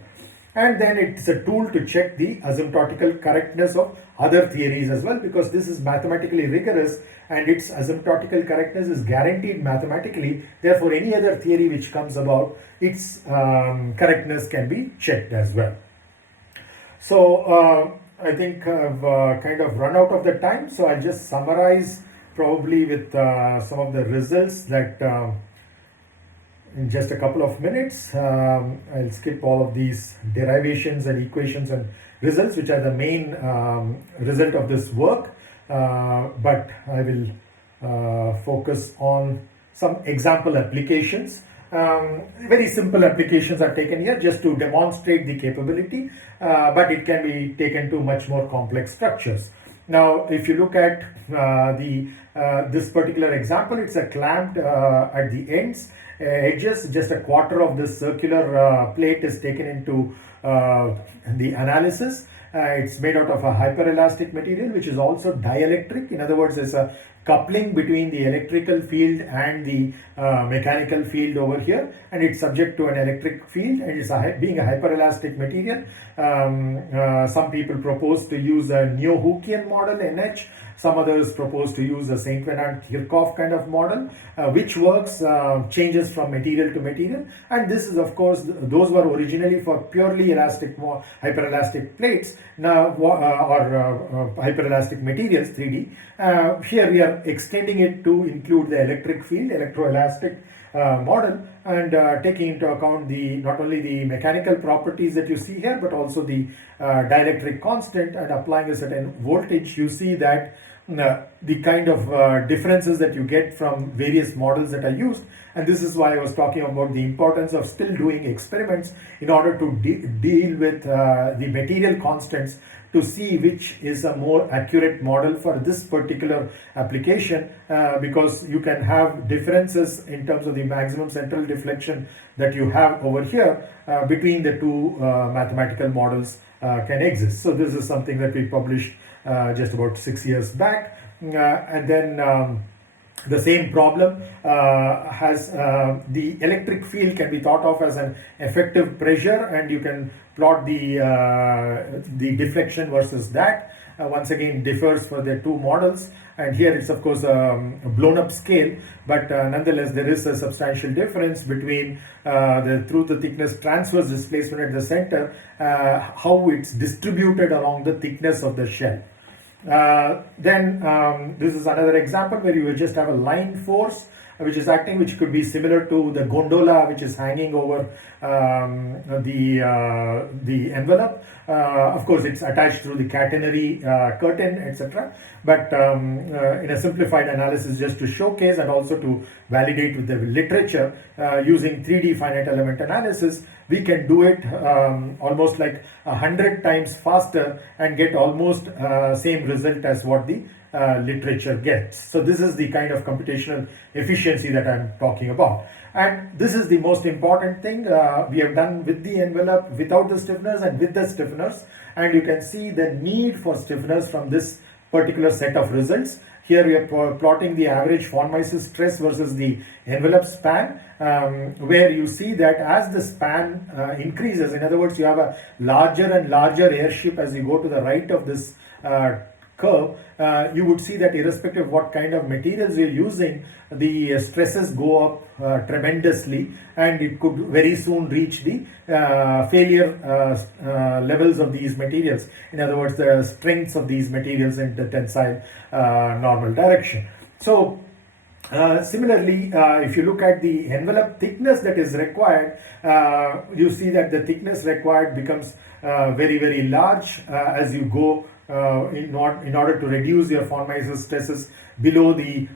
And then it's a tool to check the asymptotical correctness of other theories as well, because this is mathematically rigorous and its asymptotical correctness is guaranteed mathematically. Therefore, any other theory which comes about, its correctness can be checked as well. So I think I've kind of run out of the time, so I'll just summarize probably with some of the results that in just a couple of minutes. I'll skip all of these derivations and equations and results, which are the main result of this work, but I will focus on some example applications. Very simple applications are taken here just to demonstrate the capability, but it can be taken to much more complex structures. Now, if you look at this particular example, it's a clamped at the ends, edges. Just a quarter of this circular plate is taken into the analysis. It's made out of a hyperelastic material, which is also dielectric. In other words, there's a coupling between the electrical field and the mechanical field over here, and it's subject to an electric field, and it's being a hyperelastic material. Some people propose to use a Neo-Hookean model, NH. Some others propose to use a St. Venant-Kirchhoff kind of model, which works, changes from material to material. And this is, of course, those were originally for purely elastic, hyperelastic plates, now or hyperelastic materials, 3D. Here we are extending it to include the electric field, electroelastic model, and taking into account not only the mechanical properties that you see here, but also the dielectric constant, and applying a certain voltage. You see that the kind of differences that you get from various models that are used, and this is why I was talking about the importance of still doing experiments in order to deal with the material constants to see which is a more accurate model for this particular application, because you can have differences in terms of the maximum central deflection that you have over here between the two mathematical models can exist. So this is something that we published just about 6 years back, and then the same problem has the electric field can be thought of as an effective pressure, and you can plot the deflection versus that. Once again, differs for the two models, and here it's of course a blown up scale, but nonetheless there is a substantial difference between through the thickness transverse displacement at the center, how it's distributed along the thickness of the shell. Then this is another example where you will just have a line force which is acting, which could be similar to the gondola which is hanging over the envelope. Of course, it's attached through the catenary curtain, etc. But in a simplified analysis, just to showcase and also to validate with the literature, using 3D finite element analysis, we can do it almost like 100 times faster and get almost same result as what the literature gets. So this is the kind of computational efficiency that I'm talking about. And this is the most important thing we have done with the envelope, without the stiffeners and with the stiffeners. And you can see the need for stiffeners from this particular set of results. Here we are plotting the average von Mises stress versus the envelope span, where you see that as the span increases, in other words, you have a larger and larger airship as you go to the right of this curve, you would see that irrespective of what kind of materials you're using, the stresses go up tremendously, and it could very soon reach the failure levels of these materials. In other words, the strengths of these materials in the tensile normal direction. So similarly, if you look at the envelope thickness that is required, you see that the thickness required becomes very, very large as you go in order to reduce your von Mises stresses below the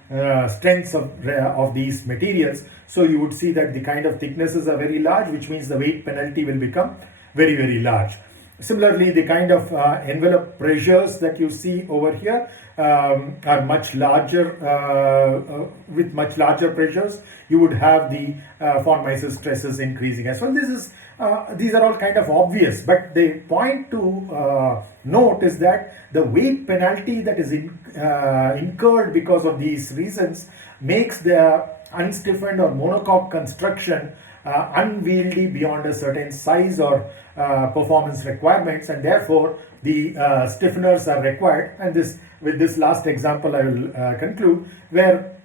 strengths of these materials. So you would see that the kind of thicknesses are very large, which means the weight penalty will become very, very large. Similarly, the kind of envelope pressures that you see over here are much larger, with much larger pressures. You would have the von Mises stresses increasing as well. These are all kind of obvious, but the point to note is that the weight penalty that is incurred because of these reasons makes the unstiffened or monocoque construction unwieldy beyond a certain size or performance requirements, and therefore the stiffeners are required. And with this last example I will conclude, where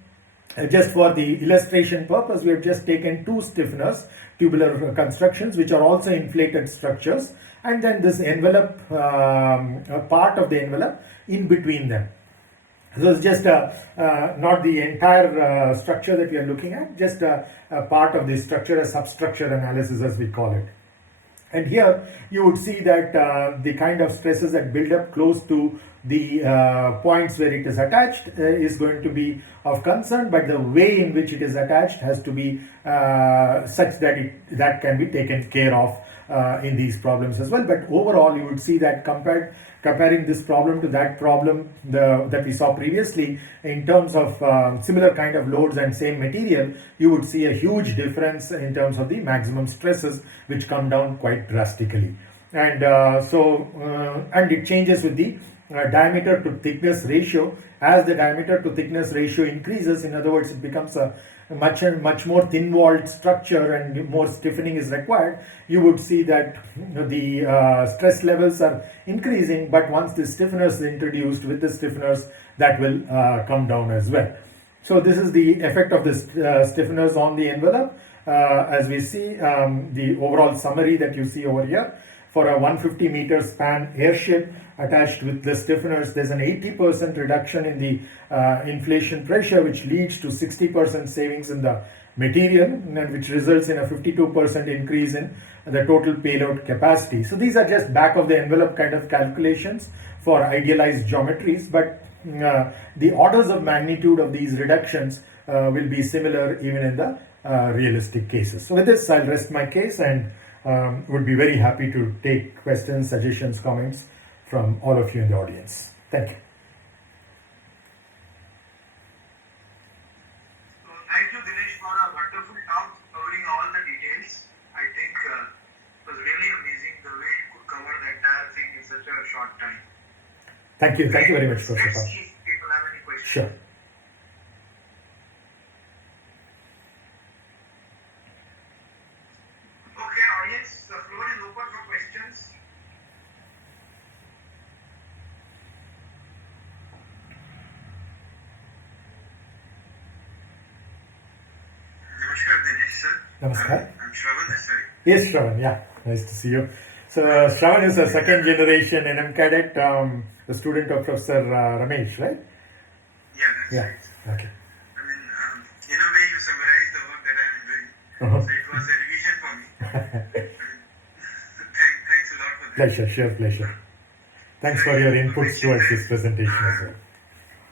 just for the illustration purpose we have just taken two stiffeners, tubular constructions, which are also inflated structures, and then this envelope, part of the envelope in between them. So it's just not the entire structure that we are looking at, just a part of the structure, a substructure analysis as we call it. And here you would see that the kind of stresses that build up close to the points where it is attached is going to be of concern, but the way in which it is attached has to be such that that can be taken care of in these problems as well. But overall you would see that comparing this problem to that problem that we saw previously in terms of similar kind of loads and same material, you would see a huge difference in terms of the maximum stresses, which come down quite drastically. And and it changes with the diameter to thickness ratio. As the diameter to thickness ratio increases, in other words, it becomes a much more thin-walled structure and more stiffening is required, you would see that the stress levels are increasing, but once the stiffeners is introduced, with the stiffeners, that will come down as well. So this is the effect of the stiffeners on the envelope. As we see, the overall summary that you see over here, for a 150 meter span airship attached with the stiffeners, there's an 80% reduction in the inflation pressure, which leads to 60% savings in the material, and which results in a 52% increase in the total payload capacity. So these are just back of the envelope kind of calculations for idealized geometries, but the orders of magnitude of these reductions will be similar even in the realistic cases. So with this, I'll rest my case and would be very happy to take questions, suggestions, comments from all of you in the audience. Thank you. So thank you, Dinesh, for a wonderful talk covering all the details. I think it was really amazing the way you could cover the entire thing in such a short time. Thank you very much, Professor. Let's see if people have any questions. Sure. Okay, audience, the floor is open for questions. Namaskar, Dinesh sir. Namaskar. I'm Shravan this side. Yes, Shravan. Yeah, nice to see you. So Shravan is a second generation NM cadet, the student of Professor Ramesh, right? Yeah, that's Yeah. right. Okay. I mean, in a way, you summarized the work that I am doing. Uh-huh. So it was a revision for me. Thanks a lot for that. Pleasure, sure pleasure. Thanks for your inputs towards this presentation as well.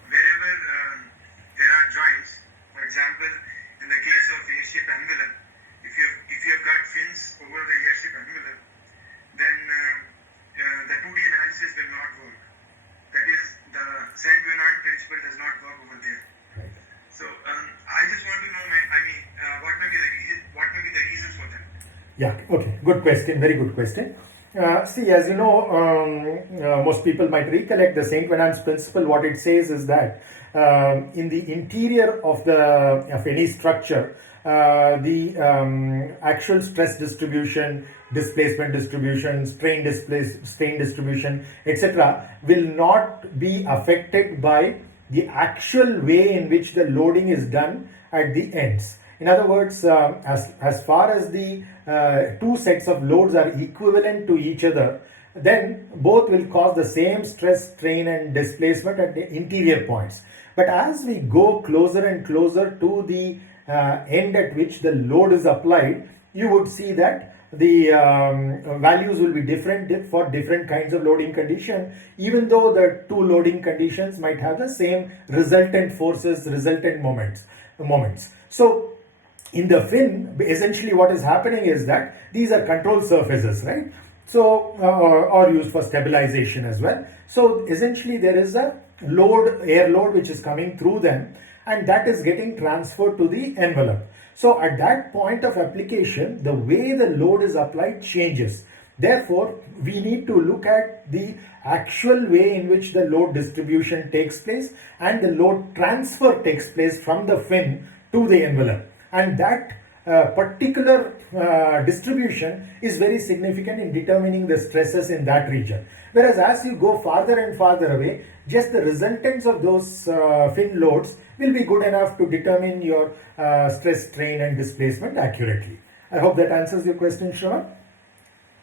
Wherever there are joints, for example, in the case of airship envelope, if you have got fins over the airship envelope, then the 2D analysis will not work. That is, the Saint-Bernard principle does not work over there. Right. So I just want to know, what may be the reasons for that? Yeah, okay, good question, very good question. See, as you know, most people might recollect the Saint Bernard's principle. What it says is that in the interior of any structure, the actual stress distribution, displacement distribution, strain distribution, etc., will not be affected by the actual way in which the loading is done at the ends. In other words, as far as the two sets of loads are equivalent to each other, then both will cause the same stress, strain and displacement at the interior points. But as we go closer and closer to the end at which the load is applied, you would see that the values will be different for different kinds of loading condition, even though the two loading conditions might have the same resultant forces, resultant moments. So in the fin, essentially what is happening is that these are control surfaces, right? So, or used for stabilization as well. So essentially there is a load, air load, which is coming through them, and that is getting transferred to the envelope. So at that point of application, the way the load is applied changes. Therefore, we need to look at the actual way in which the load distribution takes place and the load transfer takes place from the fin to the envelope. And that particular distribution is very significant in determining the stresses in that region. Whereas as you go farther and farther away, just the resultants of those fin loads will be good enough to determine your stress, strain and displacement accurately. I hope that answers your question, Shravan.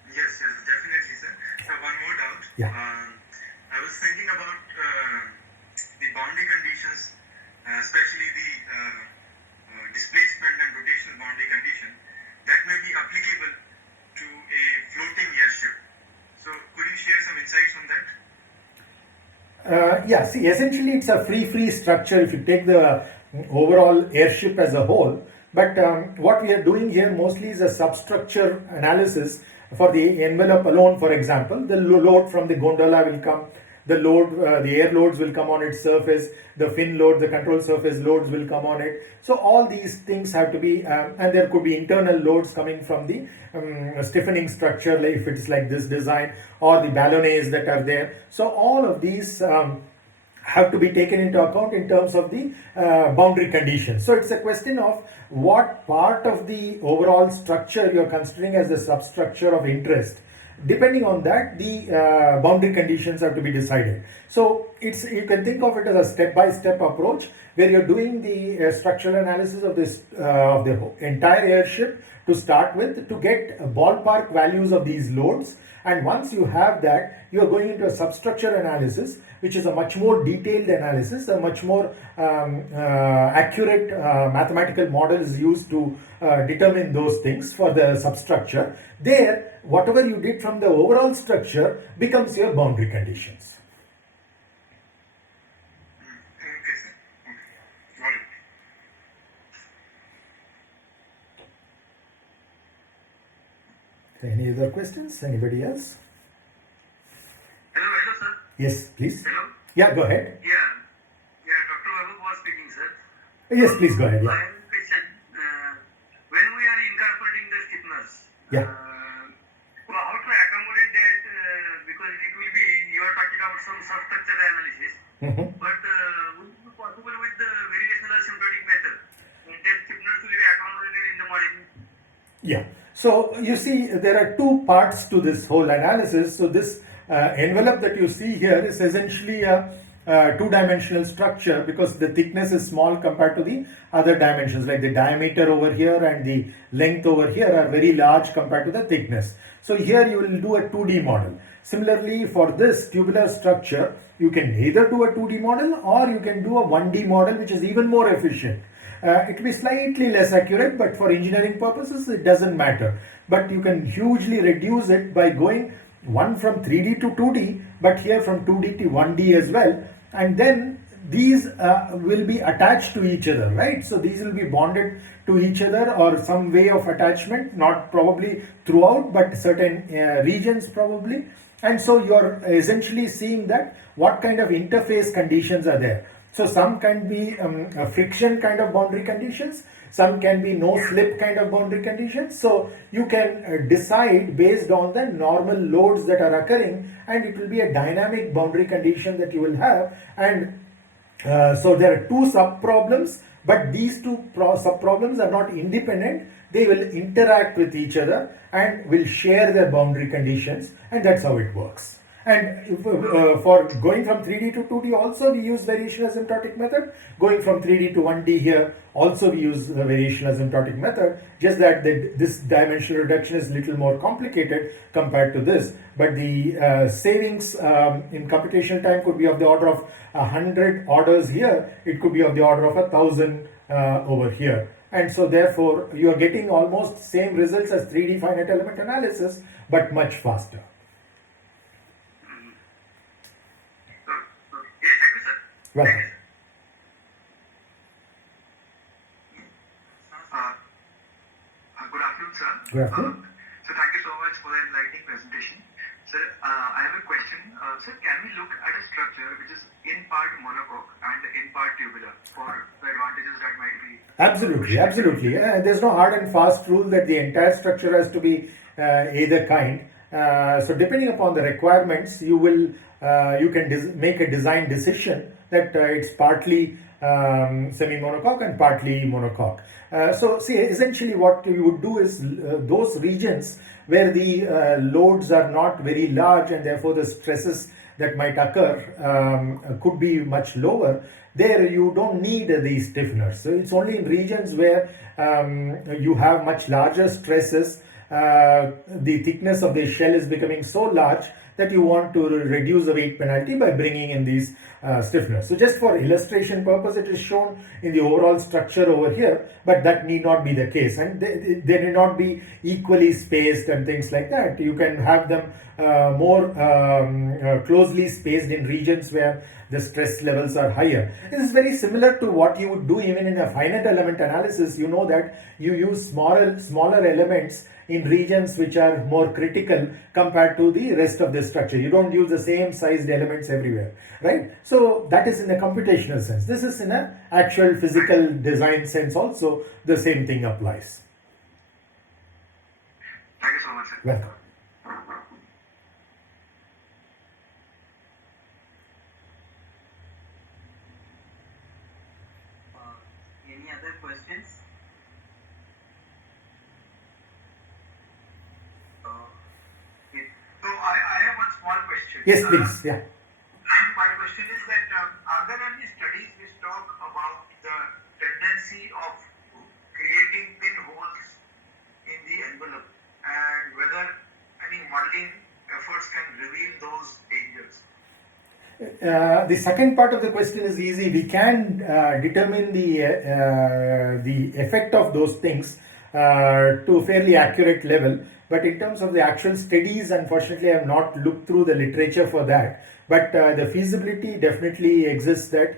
Yes, definitely, sir. So one more doubt. Yeah. I was thinking about the boundary conditions, especially the displacement and rotational boundary condition that may be applicable to a floating airship. So could you share some insights on that? Yeah, see, essentially it's a free structure if you take the overall airship as a whole. But what we are doing here mostly is a substructure analysis for the envelope alone. For example, the load from the gondola will come, the air loads will come on its surface, the fin load, the control surface loads will come on it. So all these things have to be, and there could be internal loads coming from the stiffening structure, like if it's like this design, or the ballonets that are there. So all of these have to be taken into account in terms of the boundary conditions. So it's a question of what part of the overall structure you're considering as the substructure of interest. Depending on that, the boundary conditions have to be decided. So you can think of it as a step-by-step approach where you're doing the structural analysis of this of the entire airship to start with, to get ballpark values of these loads. And once you have that, you are going into a substructure analysis, which is a much more detailed analysis, a much more accurate mathematical model is used to determine those things for the substructure. There, whatever you did from the overall structure becomes your boundary conditions. Okay, sir. Okay. Got it. Any other questions? Anybody else? Hello, sir. Yes, please. Hello. Yeah, go ahead. Yeah, Dr. Babu was speaking, sir. Yes, please go ahead. I Yeah. have a question. When we are incorporating the stiffeners, Yeah. how to accommodate that? Because it will be, you are talking about some substructure analysis, Mhm. but would it be possible with the variational asymptotic method that stiffeners will be accommodated in the modeling? Yeah. So you see, there are two parts to this whole analysis. So this envelope that you see here is essentially a two-dimensional structure because the thickness is small compared to the other dimensions, like the diameter over here and the length over here are very large compared to the thickness. So here you will do a 2D model. Similarly, for this tubular structure, you can either do a 2D model or you can do a 1D model, which is even more efficient. It will be slightly less accurate, but for engineering purposes, it doesn't matter. But you can hugely reduce it by going one from 3D to 2D, but here from 2D to 1D as well. And then these will be attached to each other, right? So these will be bonded to each other or some way of attachment, not probably throughout, but certain regions probably. And so you're essentially seeing that what kind of interface conditions are there. So some can be a friction kind of boundary conditions, some can be no slip kind of boundary conditions. So you can decide based on the normal loads that are occurring, and it will be a dynamic boundary condition that you will have. And so there are two sub-problems, but these two sub-problems are not independent. They will interact with each other and will share their boundary conditions, and that's how it works. And for going from 3D to 2D also we use variation asymptotic method. Going from 3D to 1D here also we use the variation asymptotic method. Just that this dimensional reduction is little more complicated compared to this. But the savings in computational time could be of the order of 100 orders here. It could be of the order of 1,000 over here. And so therefore you are getting almost same results as 3D finite element analysis, but much faster. Right. Good afternoon, sir. Good afternoon. So thank you so much for the enlightening presentation. have a question. Sir, can we look at a structure which is in part monocoque and in part tubular for the advantages that might be? Absolutely, absolutely. There's no hard and fast rule that the entire structure has to be either kind. So depending upon the requirements, you can make a design decision that it's partly semi-monocoque and partly monocoque. So see, essentially what you would do is those regions where the loads are not very large and therefore the stresses that might occur could be much lower. There you don't need these stiffeners. So it's only in regions where you have much larger stresses, the thickness of the shell is becoming so large that you want to reduce the weight penalty by bringing in these stiffeners. So just for illustration purpose, it is shown in the overall structure over here, but that need not be the case, and they need not be equally spaced and things like that. You can have them more closely spaced in regions where the stress levels are higher. This is very similar to what you would do even in a finite element analysis. You know that you use smaller elements in regions which are more critical compared to the rest of the structure. You don't use the same sized elements everywhere, right? So that is in a computational sense. This is in an actual physical design sense also. The same thing applies. Thank you so much, sir. Welcome. Any other questions? So I have one small question. Yes, please. Yeah. My question is that are there any studies which talk about the tendency of creating pinholes in the envelope and whether any modeling efforts can reveal those dangers? The second part of the question is easy. We can determine the effect of those things to a fairly accurate level. But in terms of the actual studies, unfortunately, I have not looked through the literature for that. But the feasibility definitely exists that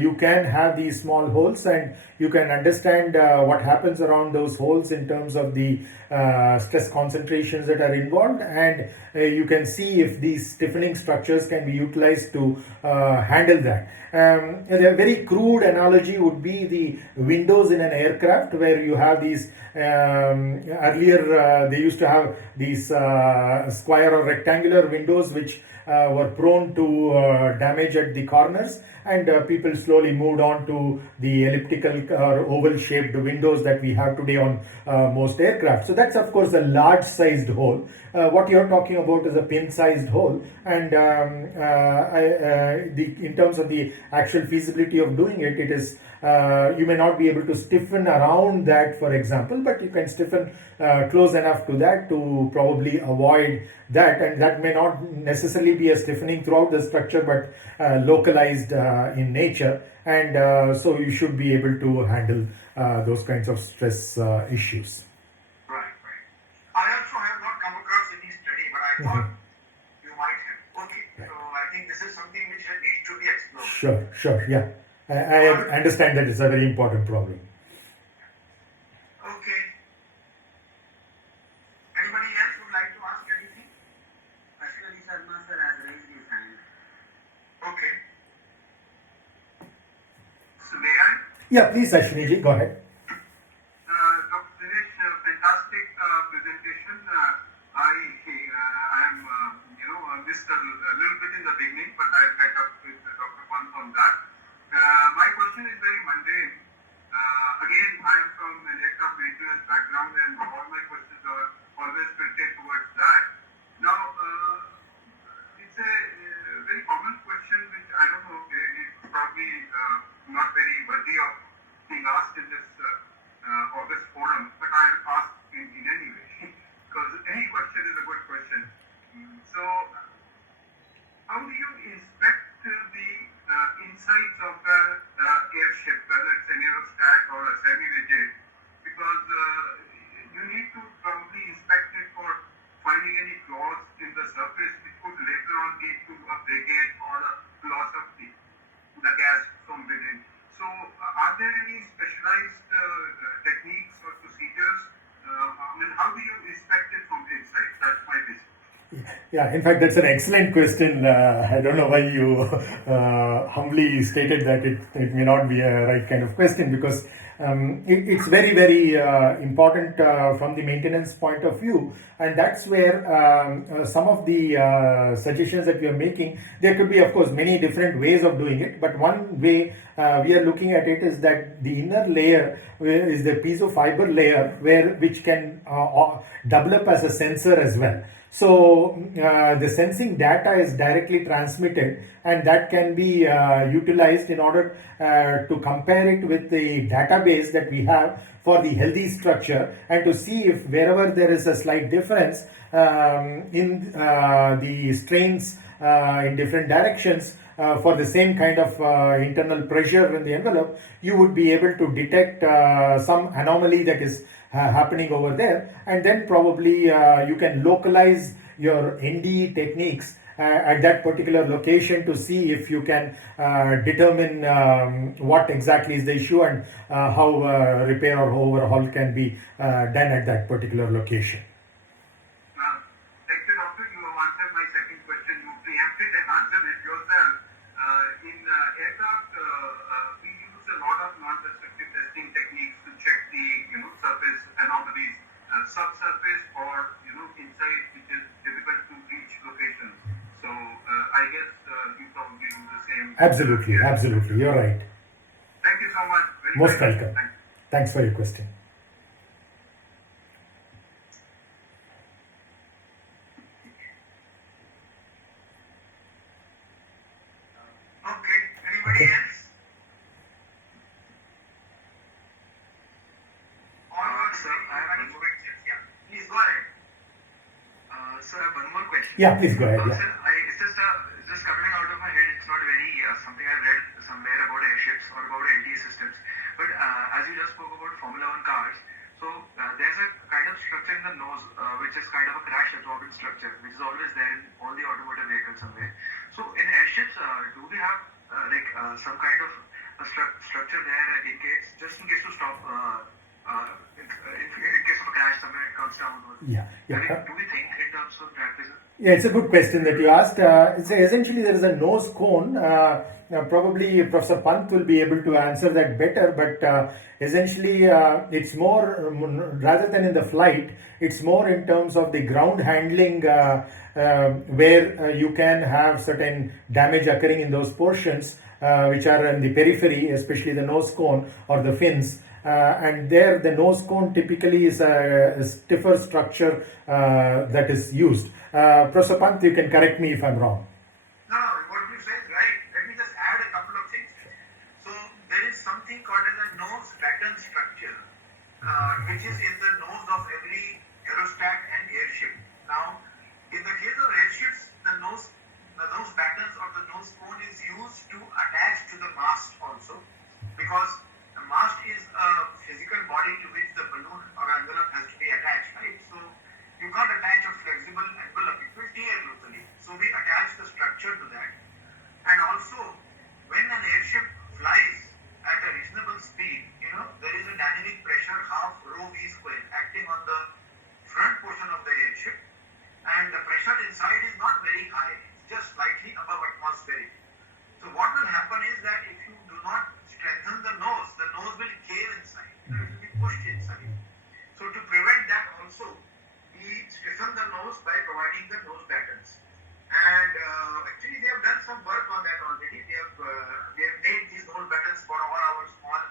you can have these small holes and you can understand what happens around those holes in terms of the stress concentrations that are involved, and you can see if these stiffening structures can be utilized to handle that. A very crude analogy would be the windows in an aircraft, where you have these earlier they used to have these square or rectangular windows which were prone to damage at the corners, and people slowly moved on to the elliptical or oval shaped windows that we have today on most aircraft. So that's of course a large sized hole. What you're talking about is a pin sized hole, and in terms of the actual feasibility of doing it, it is you may not be able to stiffen around that, for example, but you can stiffen close enough to that to probably avoid that, and that may not necessarily be a stiffening throughout the structure, but localized in nature, and so you should be able to handle those kinds of stress issues. Right. I also have not come across any study, but I thought you might have. Okay, Right. so I think this is something which needs to be explored. Sure, yeah. I understand that it's a very important problem. Okay. Anybody else would like to ask anything? Ashwani Sharma sir has raised his hand. Okay. So may I? Yeah, please, Ashwini ji, go ahead. Dr. Dinesh, fantastic presentation. I am, missed a little bit in the beginning, but I'll catch up with Dr. Pant on that. My question is very mundane. Again, I am from an aircraft maintenance background, and all my questions are always filtered towards that. Now, it's a very common question, which I don't know, it's probably not very worthy of being asked in this August forum, but I'll ask in any way, because any question is a good question. So, how do you inspect the insides of an airship, whether it's an aerostat or a semi-rigid? Because you need to probably inspect it for finding any flaws in the surface which could later on lead to a breakage or a loss of the gas from within. So, are there any specialized techniques or procedures? How do you inspect it from the inside? That's my basic. Yeah, in fact, that's an excellent question. I don't know why you humbly stated that it may not be a right kind of question, because it's very, very important from the maintenance point of view. And that's where some of the suggestions that we are making, there could be, of course, many different ways of doing it. But one way we are looking at it is that the inner layer is the piezo fiber layer, which can develop as a sensor as well. So the sensing data is directly transmitted, and that can be utilized in order to compare it with the database that we have for the healthy structure, and to see if wherever there is a slight difference in the strains in different directions for the same kind of internal pressure in the envelope, you would be able to detect some anomaly that is happening over there, and then probably you can localize your NDE techniques at that particular location to see if you can determine what exactly is the issue and how repair or overhaul can be done at that particular location. Thank you, doctor. You have answered my second question. You preempted and answered it yourself. In aircraft, we use a lot of non-destructive testing techniques to check the surface anomalies, subsurface or inside, which is difficult to reach location. So I guess you probably do the same. Absolutely, absolutely. You're right. Thank you so much. Most welcome. Thanks for your question. Okay. Anybody else? Sir, I have one more questions. Yeah. Please go ahead. Sir, I have one more question. Yeah, please go ahead. Yeah. Sir, it's just coming out of my head. It's not very something I've read somewhere about airships or about LTE systems. But as you just spoke about Formula One cars, so there's a kind of structure in the nose which is kind of a crash absorbent structure, which is always there in all the automotive vehicles somewhere. So in airships, do we have some kind of a structure there in case to stop in case of a crash somewhere it comes down? Yeah. Do we think in terms of that? Yeah, it's a good question that you asked. Essentially, there is a nose cone. Probably Professor Pant will be able to answer that better, but essentially it's more, rather than in the flight, it's more in terms of the ground handling where you can have certain damage occurring in those portions which are in the periphery, especially the nose cone or the fins. And there the nose cone typically is a stiffer structure that is used. Professor Pant, you can correct me if I'm wrong. No, what you said is right. Let me just add a couple of things. So there is something called as a nose pattern structure, which is in the nose of every aerostat and airship. Now, in the case of airships, the nose patterns or the nose cone is used to attach to the mast also, because the mast is a physical body to which the balloon or envelope has to be attached, right? So you can't attach a flexible envelope, it will tear locally. So we attach the structure to that. And also, when an airship flies at a reasonable speed, there is a dynamic pressure half rho v square acting on the front portion of the airship, and the pressure inside is not very high, it's just slightly above atmospheric. So what will happen is that if you do not strengthen the nose will cave inside, it will be pushed inside. So to prevent that also, we stiffen the nose by providing the nose battens. And actually they have done some work on that already. We have made these nose battens for all our small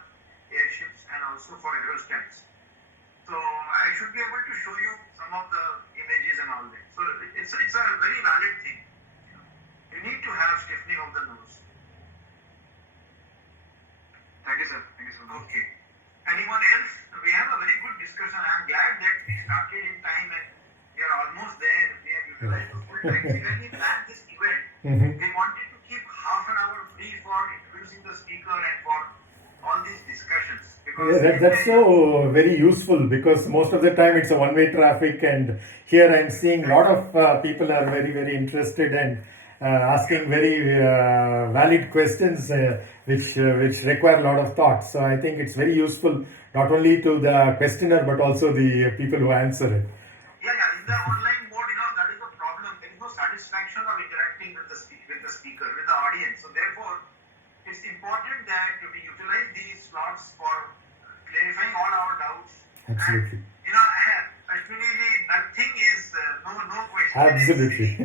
airships and also for aerostats. So I should be able to show you some of the images and all that. So it's a very valid thing. You need to have stiffening of the nose. Thank you, sir. Thank you so much. Okay. Anyone else? We have a very good discussion. I'm glad that we started in time and we are almost there. We have utilized the full time. See, when we planned this event, we wanted to keep half an hour free for introducing the speaker and for all these discussions. Yeah, that's so very useful, because most of the time it's a one-way traffic, and here I'm seeing a lot of people are very, very interested and asking very valid questions which require a lot of thought. So I think it's very useful not only to the questioner but also the people who answer it. Yeah. In the online mode, that is a problem. the speaker, with the audience. So therefore, it's important that we utilize these slots for clarifying all our doubts. Absolutely. And, Ashwini, nothing is, no question. Absolutely.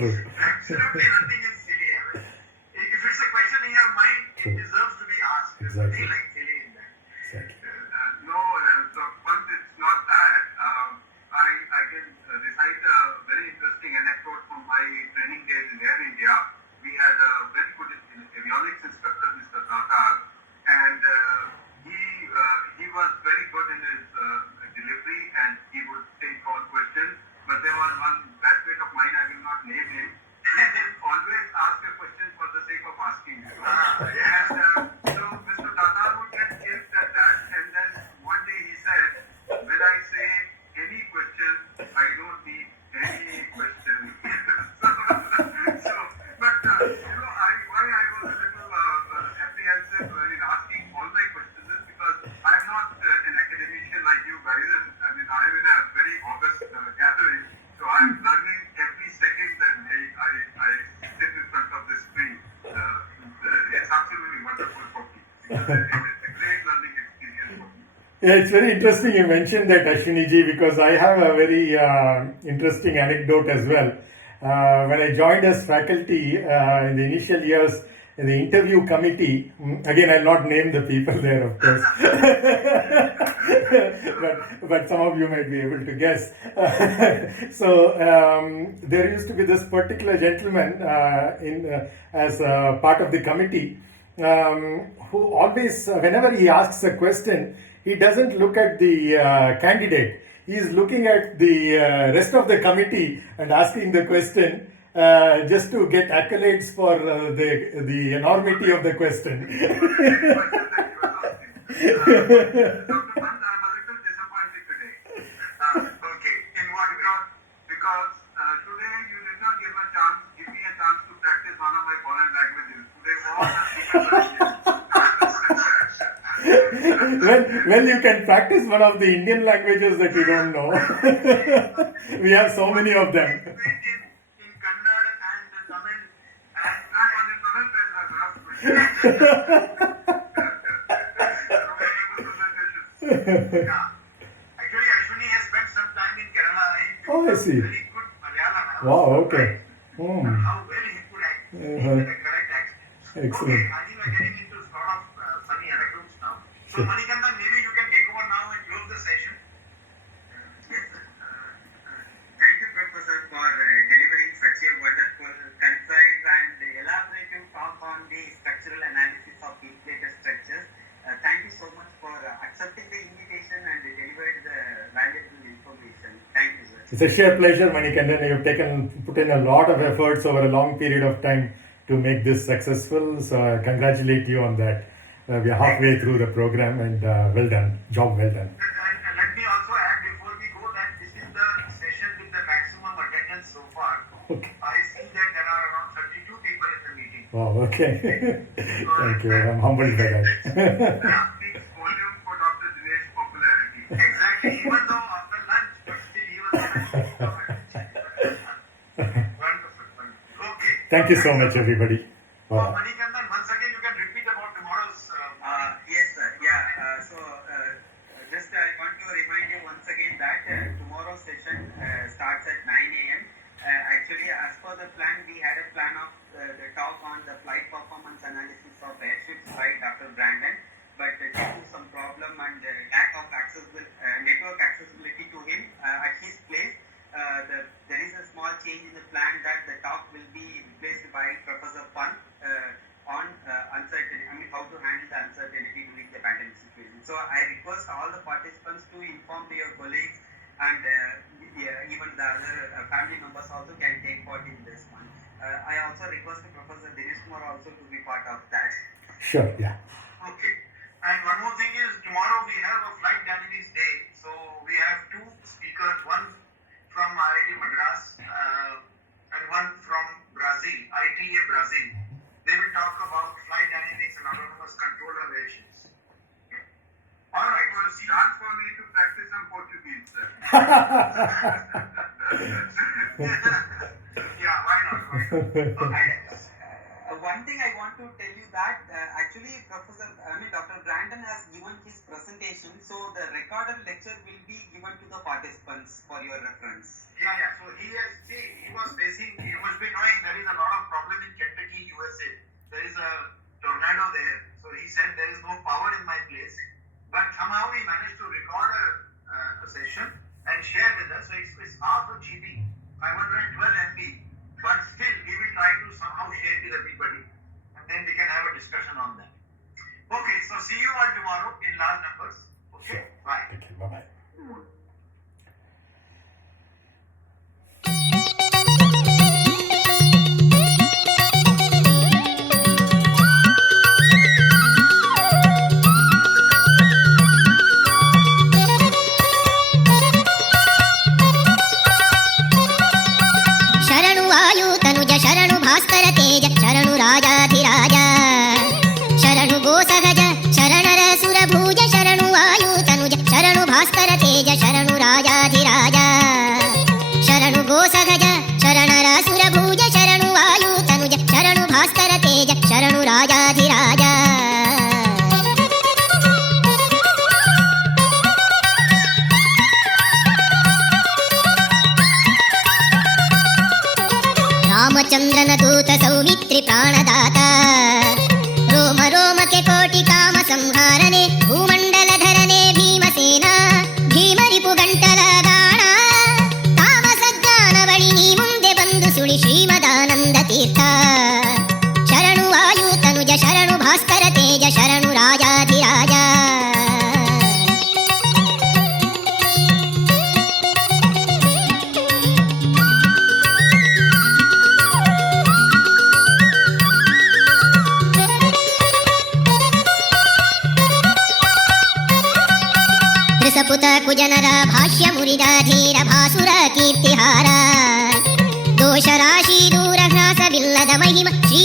True. Absolutely nothing is silly. If it's a question in your mind, True. it deserves to be asked. There's Exactly. nothing like silly in that. Exactly. So once it's not that, I can recite a very interesting anecdote from my training days in Air India. We had a very good avionics instructor, Mr. Karnātakā, and he was very good in his delivery, and he would take all questions. But there was one batchmate of mine, I will not name him. He would always ask a question for the sake of asking. So Mr. Tata would get guilt at that, and then one day he said, when I say any question, I don't need any question. Why I was a little apprehensive in asking all my questions is because I'm not an academician like you guys, and I'm in a very august gathering, so I'm learning every second that I sit in front of the screen. It's absolutely wonderful for me. It's a great learning experience for me. Yeah, it's very interesting you mentioned that, Ashwini ji, because I have a very interesting anecdote as well. When I joined as faculty in the initial years, in the interview committee, again I'll not name the people there, of course, but some of you might be able to guess. So there used to be this particular gentleman as part of the committee who always, whenever he asks a question, he doesn't look at the candidate. He is looking at the rest of the committee and asking the question just to get accolades for the enormity of the question. Dr. Pant, I'm a little disappointed today. Okay. In what way? Because today you did not give me a chance to practice one of my foreign languages. Today all the Well, you can practice one of the Indian languages that you don't know. We have so many of them. In Kannada and Tamil, and not on the Tamil yeah. Actually, Ashwini has spent some time in Kerala. Oh, I see. Very good Malayalam. Wow, okay. How well he could act. The correct accent. Excellent. Okay, I think we're getting into a lot of funny anecdotes now. So, Manikandan, maybe you can take over now and close the session. Yes, sir. Thank you, Professor, for delivering such a wonderful, concise and elaborative talk on the structural analysis of inflated structures. Thank you so much for accepting the invitation and delivering the valuable information. Thank you, sir. It's a sheer pleasure, Manikandan. You've put in a lot of efforts over a long period of time to make this successful. So I congratulate you on that. We are halfway through the program, and well done. Job well done. And let me also add before we go that this is the session with the maximum attendance so far. Okay. I see that there are around 32 people in the meeting. Wow, okay. Thank you. I'm humbled by that. speaks volume for Dr. Dinesh's popularity. Exactly. Even though after lunch, but still he was wonderful. Okay. Thank you so much, everybody. Wow. Manikandan, once again you can repeat about tomorrow's. Yes, sir. Yeah. Just I want to remind you once again that tomorrow's session starts at 9 a.m. Actually, as per the plan, we had a plan of the talk on the flight performance analysis of airships by Dr. Brandon, but due to some problem and lack of network accessibility to him at his place, there is a small change in the plan that the talk will be replaced by Professor Pant on uncertainty. How to handle the uncertainty during the pandemic situation. So I request all the participants to inform their colleagues, and even the other family members also can take part in this one. I also request Professor Dinesh Kumar also to be part of that. Sure, yeah. Okay. And one more thing is, tomorrow we have a flight dynamics day. So we have two speakers, one from IIT Madras and one from Brazil, ITA Brazil. They will talk about flight dynamics and autonomous control of airships. All right. It was chance for me to practice some Portuguese, sir. Yeah, why not? One thing I want to tell you that actually Dr. Brandon has given his presentation, so the recorded lecture will be given to the participants for your reference. Yeah. So he was facing, you must be knowing there is a lot of problem in Kentucky, USA. There is a tornado there. So he said there is no power in my place. But somehow he managed to record a session and share with us. So it's half a GB, 512 MB. But still, we will try to somehow share with everybody. And then we can have a discussion on that. Okay, so see you all tomorrow in large numbers. Okay, bye. Thank you. Bye-bye. ಶರಣು ವಾಯು ತನುಜ ಶರಣು ಭಾಸ್ಕರ ತೇಜ ಶರಣು ರಾಜಾಧಿರಾಜ ಶರಣು ಗೋಸಹಜ ಶರಣರ ಸುರಭೂಜ ಶರಣು ವಾಯು ತನುಜ ಶರಣು ಭಾಸ್ಕರ ತೇಜ ಶರಣು ರಾಜಾಧಿರಾಜ ಶರಣು ಗೋಸಹಜ ಶರಣರ ಸುರಭೂಜ ಶರಣು ವಾಯು ತನುಜ ಶರಣು ಭಾಸ್ಕರ ತೇಜ ಶರಣು ರಾಜಾಧಿರಾಜ ರಾಮಚಂದ್ರನ ದೂತ ಸೌಮಿತ್ರಿ ಪ್ರಾಣದಾತ ರೋಮ ರೋಮಕ್ಕೆ ಕೋಟಿ ಕಾಮ ಸಂಹಾರನೆ ಭೂಮಂಡಲ ಧರನೆ ಭೀಮಸೇನ ಭೀಮರಿಪು ಗಂಟಲ ಗಾಣ ತಾಮಸಜ್ಞಾನ ಬಳಿ ನೀ ಮುಂದೆ ಬಂದು ಸುಳಿ ಶ್ರೀಮದಾನಂದ ತೀರ್ಥ ಶರಣು ವಾಯು ತನುಜ ಶರಣು ಭಾಸ್ಕರ ತೇಜ ಶರಣು ರಾಜಾಧಿರಾಜ ರಸಪುತ ಕುಜನರ ಭಾಷ್ಯ ಮುರಿದ ಧೀರ ಭಾಸುರ ಕೀರ್ತಿಹಾರ ದೋಷ ರಾಶಿ ದೂರ ಹ್ರಾಸವಿಲ್ಲದ ಮಹಿಮ ಶ್ರೀ